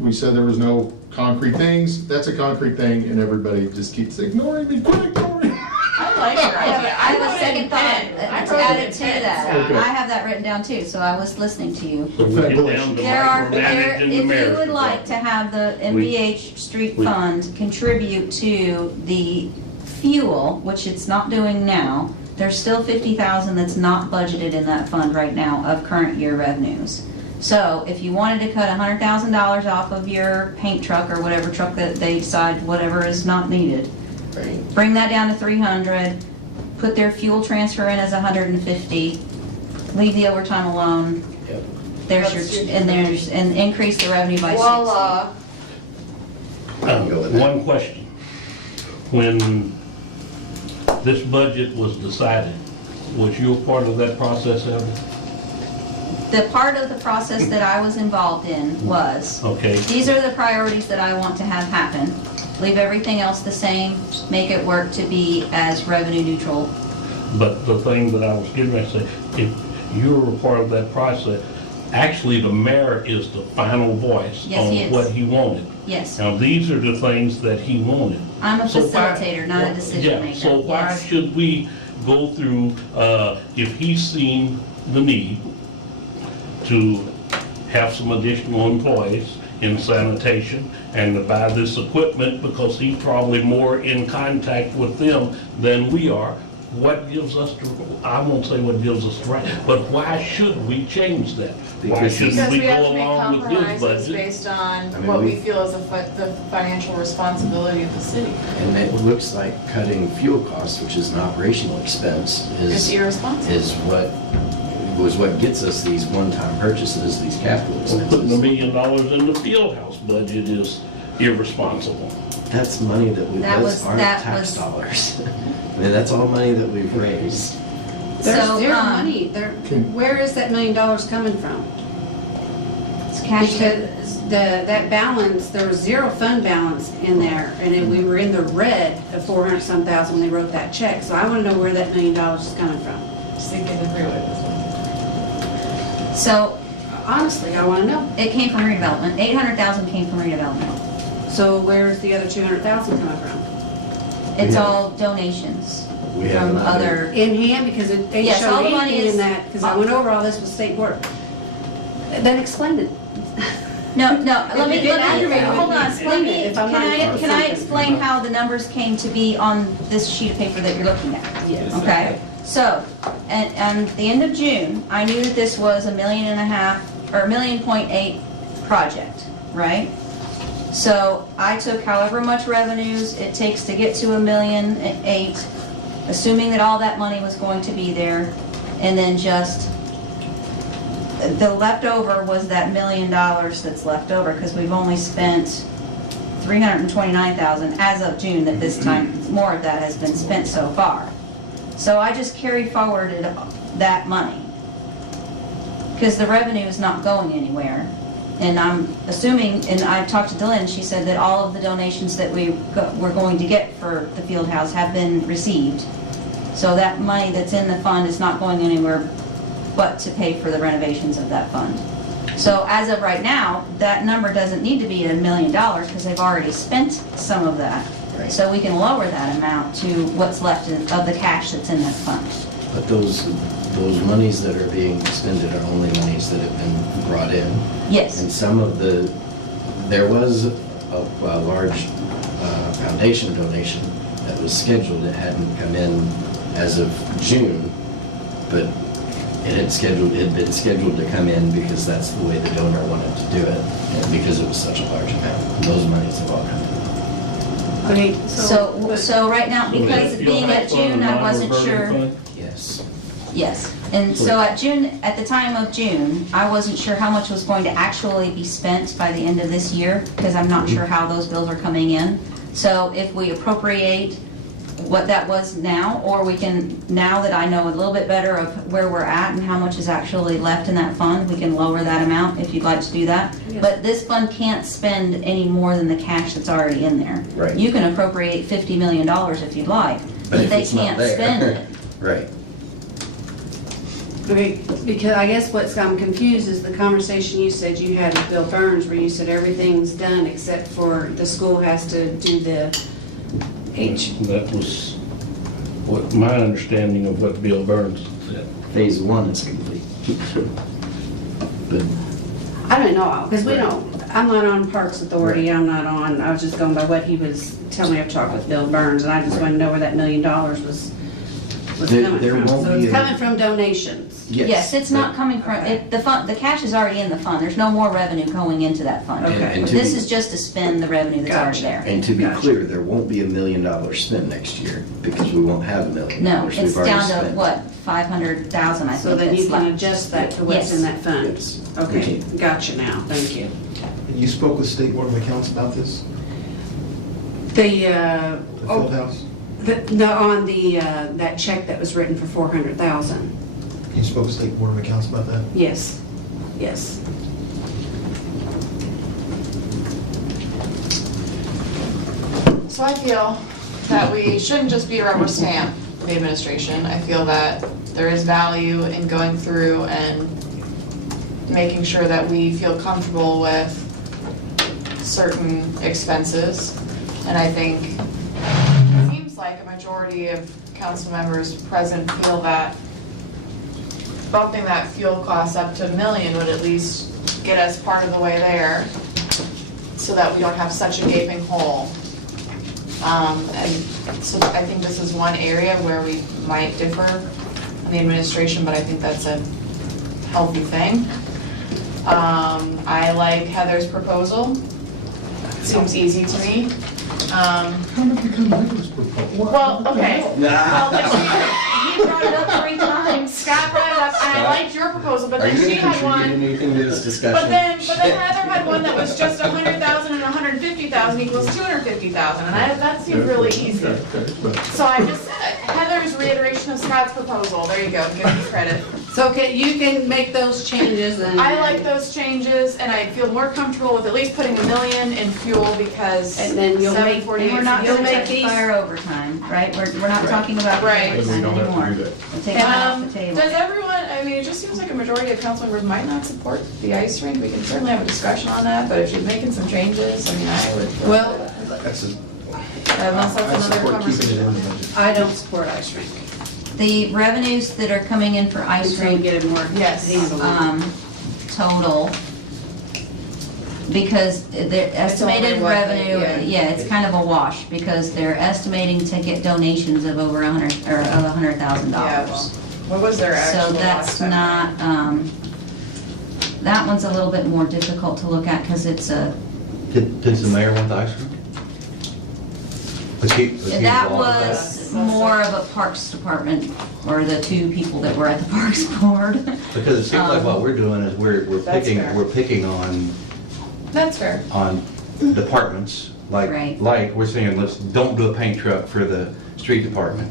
We said there was no concrete things, that's a concrete thing, and everybody just keeps ignoring me, quit ignoring me. I like your idea. I have a second thought added to that. Okay. I have that written down too, so I was listening to you. So we get down to micromanaging the If mayor. you would like to have the MVH Street Fund contribute to the fuel, which it's not doing now, there's still $50,000 that's not budgeted in that fund right now of current year revenues. So if you wanted to cut $100,000 off of your paint truck or whatever truck that they decide, whatever is not needed, bring that down to 300, put their fuel transfer in as 150, leave the overtime alone. Yep. And increase the revenue by 60. Voila. can go with that. One question. When this budget was decided, was you a part of that process, Evan? The part of the process that I was involved in was, Okay. these are the priorities that I want to have happen. Leave everything else the same, make it work to be as revenue neutral. But the thing that I was getting ready to say, if you were a part of that process, actually the mayor is the final voice Yes, he on is. what he wanted. Yes, Now, these are the things that he wanted. I'm a So why- facilitator, not a decision maker. Yeah, so why Yes. should we go through, if he's seen the need to have some additional employees in sanitation and to buy this equipment because he's probably more in contact with them than we are, what gives us the, I won't say what gives us the right, but why should we change that? Why Because- shouldn't Because we we have go to make along with this compromises budget? based on I mean, what we we- feel is the financial responsibility of the city. And it looks like cutting fuel costs, which is an operational expense, It's irresponsible. is what gets us these one-time purchases, these capital Well, putting $1 expenses. million in the field house budget is irresponsible. That's money that we, That those was- aren't that tax was- dollars. I mean, that's all money that we've raised. There's So, zero um, money. Where is that $1 million coming from? It's cash. Because that balance, there was zero fund balance in there, and then we were in the red of 400-some thousand when they wrote that check. So I want to know where that $1 million is coming from. Just thinking the freeway was. So Honestly, I want to know. it came from redevelopment. 800,000 came from redevelopment. So where's the other 200,000 coming from? It's Yeah. all donations We have from another- other, In hand, because it ain't Yes, all showing the money anything in is- that, because I went over all this with state work. Then explain it. no, If you're getting aggravated, hold on. explain it if I'm not getting Can I something. explain how the numbers came to be on this sheet of paper that you're looking at? Yes. Okay, so, at the end of June, I knew that this was $1.5 million or $1.8 million project, right? So I took however much revenues it takes to get to $1.8 million, assuming that all that money was going to be there, and then just, the leftover was that $1 million that's left over, because we've only spent $329,000 as of June, that this time, more of that has been spent so far. So I just carried forwarded that money, because the revenue is not going anywhere. And I'm assuming, and I talked to Dylan, she said that all of the donations that we're going to get for the field house have been received. So that money that's in the fund is not going anywhere but to pay for the renovations of that fund. So as of right now, that number doesn't need to be at $1 million, because they've already spent some of that. Right. So we can lower that amount to what's left of the cash that's in that fund. But those monies that are being expended are only monies that have been brought in. Yes. And some of there was a large foundation donation that was scheduled, that hadn't come in as of June, but it had been scheduled to come in because that's the way the donor wanted to do it, and because it was such a large amount. Those monies have all come in. Okay, So right now, So because that it being field at house fund June, and I wasn't non-reverting sure. fund? Yes. Yes, and so at the time of June, I wasn't sure how much was going to actually be spent by the end of this year, because I'm not sure how those bills are coming in. So if we appropriate what that was now, or we can, now that I know a little bit better of where we're at and how much is actually left in that fund, we can lower that amount if you'd like to do that. Yes. But this fund can't spend any more than the cash that's already in there. Right. You can appropriate $50 million if you'd like, But but if they it's not can't there. spend it. Right. okay, because I guess I'm confused is the conversation you said you had with Bill Burns, where you said everything's done except for the school has to do the That was what my understanding of what Bill Burns said. Phase 1 is complete. But I don't know, because I'm not on Parks Authority, I was just going by what he was telling me. I've talked with Bill Burns, and I just want to know where that $1 million was coming There from. won't So be it's a- coming from donations. Yes, it's not coming from, the fund, the cash is already in the fund, there's no more revenue going into that fund. Okay. And to This be- is just to spend the revenue that's already Gotcha. there. And to be Gotcha. clear, there won't be $1 million spent next year, because we won't have $1 million. No, We've it's already down to, spent. what, 500,000, I So think then you that's can left. adjust that to what's in that fund? Yes. Okay, gotcha now, thank you. You spoke with State Board of Accounts about this? The The field house? on that check that was written for 400,000. You spoke with State Board of Accounts about that? Yes, yes. So I feel that we shouldn't just be a rubber stamp for the administration. I feel that there is value in going through and making sure that we feel comfortable with certain expenses. And I think it seems like a majority of council members present feel that bumping that fuel cost up to $1 million would at least get us part of the way there, so that we don't have such a gaping hole And so I think this is one area where we might differ in the administration, but I think that's a healthy thing. I like Heather's proposal. Seems easy to me. How did it become Michael's proposal? Well, okay. Well, but You brought it up 3 times. Scott brought it up, and I liked your proposal, but Are then you she gonna had contribute one. anything to this discussion? But then Heather had one that was just 100,000 and 150,000 equals 250,000, and that seemed really easy. Okay, but- So I just, Heather's reiteration of Scott's proposal, there you go, give me credit. So you can make those changes and. I like those changes, and I feel more comfortable with at least putting $1 million in fuel because And then you'll make- 748. And we're not You'll gonna make touch these- fire overtime, right? We're not talking about Right. overtime Then we don't have to anymore. do that. We'll take that off the Does table. everyone, I mean, it just seems like a majority of council members might not support the ice rink. We can certainly have a discussion on that, but if you're making some changes, I mean, I would. Well, That's a, Unless that's I another support keeping it conversation. in the budget. I don't support ice rink. The revenues that are coming in for ice Until we rink, get it more Yes. handled on. total, because their estimated only what they- revenue, yeah. yeah, it's kind of a wash, because they're estimating ticket donations of over $100,000. Yeah, well, what was their actual So last that's time? not, that one's a little bit more difficult to look at, because it's a, Did the mayor want the ice rink? Was he that involved with was more of a Parks Department, or the 2 people that were at the Parks Board. Because it seems like what we're doing is we're That's picking, fair. we're picking on That's fair. departments, Right. like we're saying, let's don't do a paint truck for the street department.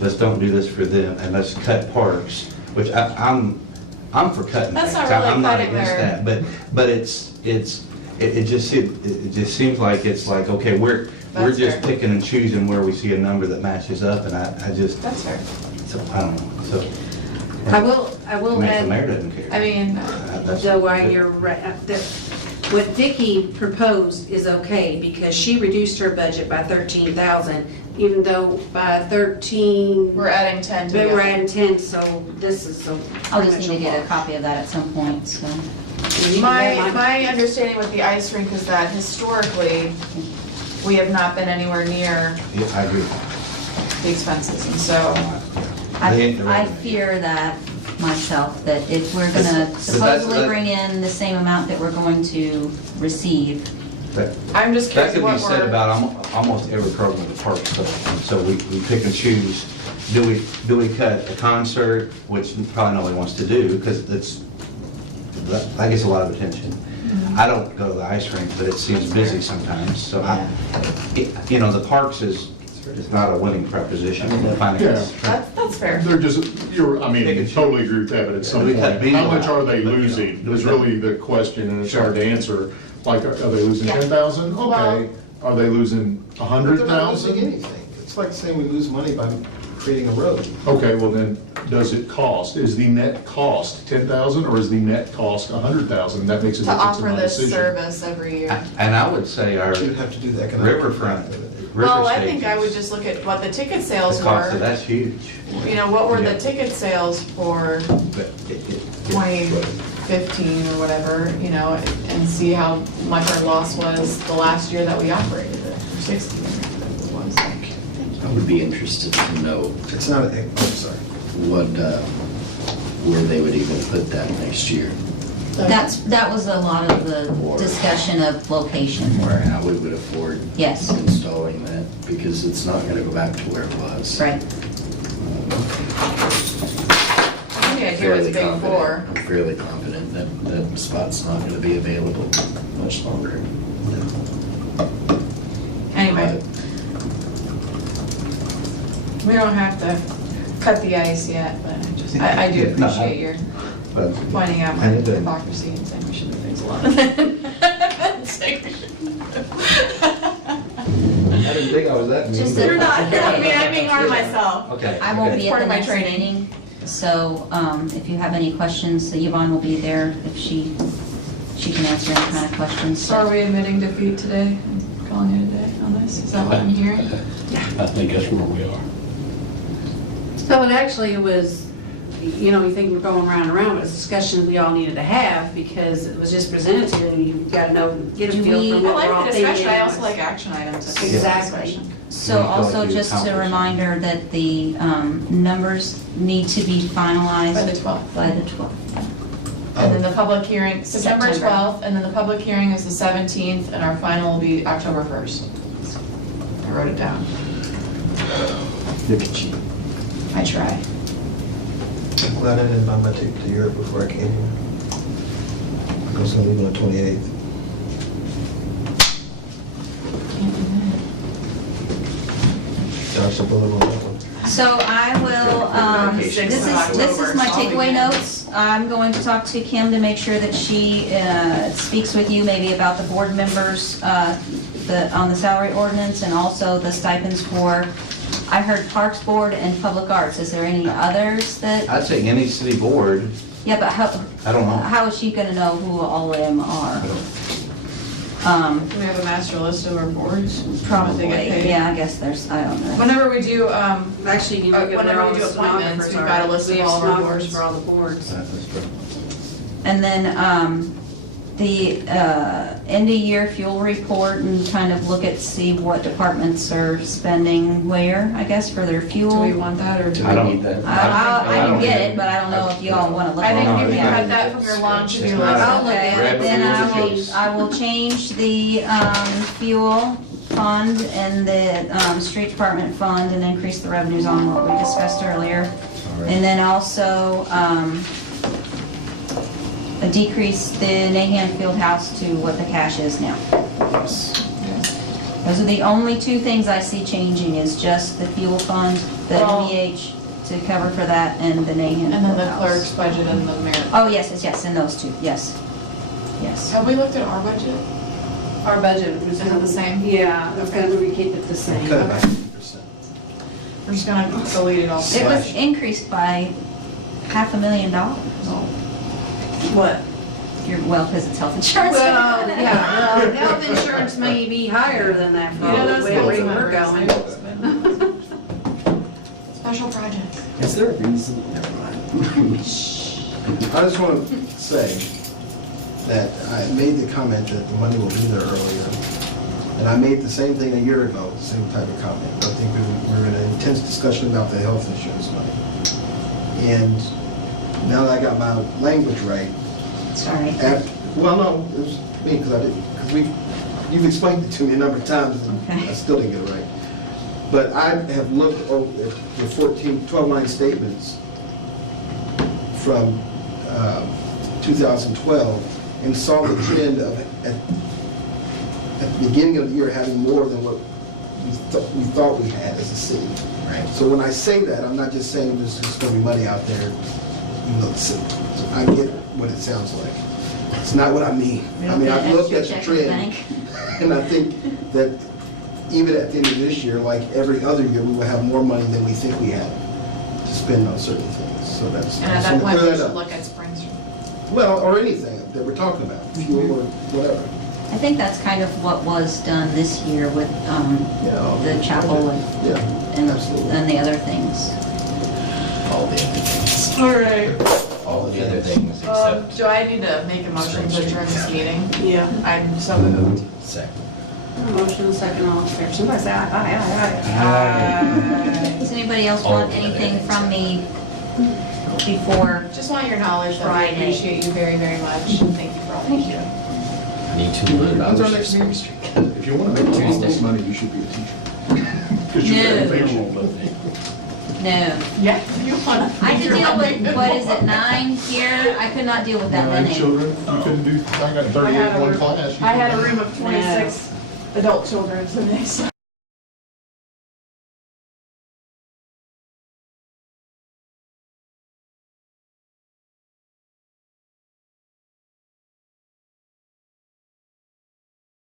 Let's don't do this for them, and let's cut parks, which I'm for cutting That's things. not really I'm not cutting against their- that, but it just seems like it's like, okay, we're That's just fair. picking and choosing where we see a number that matches up, and I just, That's fair. so, I don't know, so. I will Maybe the add, mayor doesn't care. I mean, That's- Joe, why you're right, what Vicki proposed is okay, because she reduced her budget by 13,000, even though by 13, we're adding 10 to but the we're other. adding 10, so this is so. I'll just need to get a copy of that at some point, so. My understanding with the ice rink is that historically, we have not been anywhere near Yeah, I agree. the expenses, and so, I fear that myself, that if we're gonna supposedly bring in the same amount that we're going to receive, I'm just That curious could be what said we're. about almost every program at the park, so we pick and choose. Do we cut a concert, which probably nobody wants to do, because that gets a lot of attention. I don't go to the ice rink, but it seems busy sometimes, so the parks is not a winning proposition. Yeah. That's fair. They're just, totally agree with that, but at some We point, cut beans how much out, are they but, losing do we is cut- really the question, and it's hard to answer. Like, are they losing Yeah. 10,000? Well- Okay. Are they losing But they're not losing 100,000? anything. It's like saying we lose money by creating a road. Okay, well then, does it cost? Is the net cost 10,000 or is the net cost 100,000? That makes a To difference in offer my this decision. service every year. And I would say our You'd have to do the economic. riverfront, impact of it. river Well, I think I would stations, just look at what the ticket the sales cost of were. that's huge. What were Yeah. the ticket sales for But it- 2015 or whatever, and see how much our loss was the last year that we operated it, or 16. it was. I would be interested to know It's not, sorry. what, where they would even put that next year, that was a lot of the discussion of location. or how we would afford Yes, installing that, because it's not gonna go back to where it was. right. I think I hear what's big for. I'm fairly confident that that spot's not gonna be available much longer. Anyway, we don't have to cut the ice yet, but I do No, appreciate your But pointing out my And it did. hypocrisy and saying we should do things a lot. Then saying we shouldn't. I didn't think I was that Just You're not, I'm being hard on myself. Okay. I won't be Part at of the my next training. meeting, so if you have any questions, Yvonne will be there if she can answer any kind of questions. So are we admitting defeat today? I'm calling it a day on this? Is that what I'm hearing? I think that's where we are. So it actually was you know, you think we're going round and round, but it's a discussion we all needed to have because it was just presented to you and you gotta know, get a Do feel we- for I what we're all like the thinking. discussion, I also like action items. I think it's Exactly. discussion. So We feel also like you just a accomplished. reminder that the numbers need to be finalized By the 12th. by the 12th. And then the public hearing, September September. 12th, and then the public hearing is the 17th, and our final will be October 1st. I wrote it down. Look at you. I try. I'm glad I didn't buy my ticket to Europe before I came here. Because I'm leaving on the 28th. Can't do Dodged a bullet on that one. So I will, this Sixth is of October, my so I'll be takeaway in. notes. I'm going to talk to Kim to make sure that she speaks with you maybe about the board members, on the salary ordinance and also the stipends for, I heard Parks Board and Public Arts. Is there any others that, I'd say any city board, yeah, but I don't know. how is she gonna know who all of them are? Do we have a master list of our boards? What they Probably, get paid? yeah, I guess there's, I don't know. Whenever we do, Actually, you can look at Whenever where all we the do appointments, stenographers we've are. got a list of We have all of our stenographers boards. for all the boards. And then the end-of-year fuel report and kind of look at, see what departments are spending where, I guess, for their fuel. do we want that, or do I we don't- need that? I can get it, but I don't know if you all want to look I at it. think if you Yeah. cut that from your long to-do It's list. not- I'll look at Okay, it. then Grab I will change the fuel fund and the street department fund and increase the revenues on what we discussed earlier. And then also decrease the Nahan Fieldhouse to what the cash is now. Those are the only two things I see changing, is just the fuel fund, the Well- MVH to cover for that, and the Nahan And then the Fieldhouse. clerk's budget and the merit. Oh, yes, and those two, yes. Yes. Have we looked at our budget? Our budget was. Is it the same? Yeah, I'm gonna keep it the same. Cut it by 50%. We're just gonna delete it all. It was increased by $500,000. What? Well, because it's health insurance. Well, yeah, well, health insurance may be higher than that for all Yeah, the that's way the we're going. Special projects. Is there a reason? Never mind. I just want to say that I made the comment that the money will be there earlier. And I made the same thing a year ago, the same type of comment. I think we were in an intense discussion about the health insurance money. And now that I got my language right, Sorry. well, no, it was me, because you've explained it to me a number of times, and Okay. I still didn't get it right. But I have looked over the 12-line statements from 2012 and saw the trend of, at the beginning of the year, having more than what we thought we had as a city. Right. So when I say that, I'm not just saying there's just going to be money out there, even though it's city. So I get what it sounds like. It's not what I mean. I mean, I've looked at the trend, and I think that even at the end of this year, like every other year, we will have more money than we think we have to spend on certain things. So that's. And at so that point, clear we that should up. look at Spring Street. Well, or anything that we're talking about, fuel or whatever. I think that's kind of what was done this year with You know, the chapel and absolutely. and the other things. All the other things. All right. All the other things except Do I need to make a motion to adjourn this meeting? Yeah. I'm so moved. second. Motion, second, all in favor. Somebody say aye, Does anybody else All want the other anything things. from me before? Just want your knowledge that we Friday. appreciate you very, very much. Thank you for all that you do. I need $2 million When's our for next Spring meeting? Street. If you want to make all this money, you should be a teacher. Because you're very patient. No. Yeah, you want to. I had to deal with, what is it, 9 here? I could not deal with that 9 many. children, you couldn't do, I got 38 in one class. I had a room of 26 adult children today, so.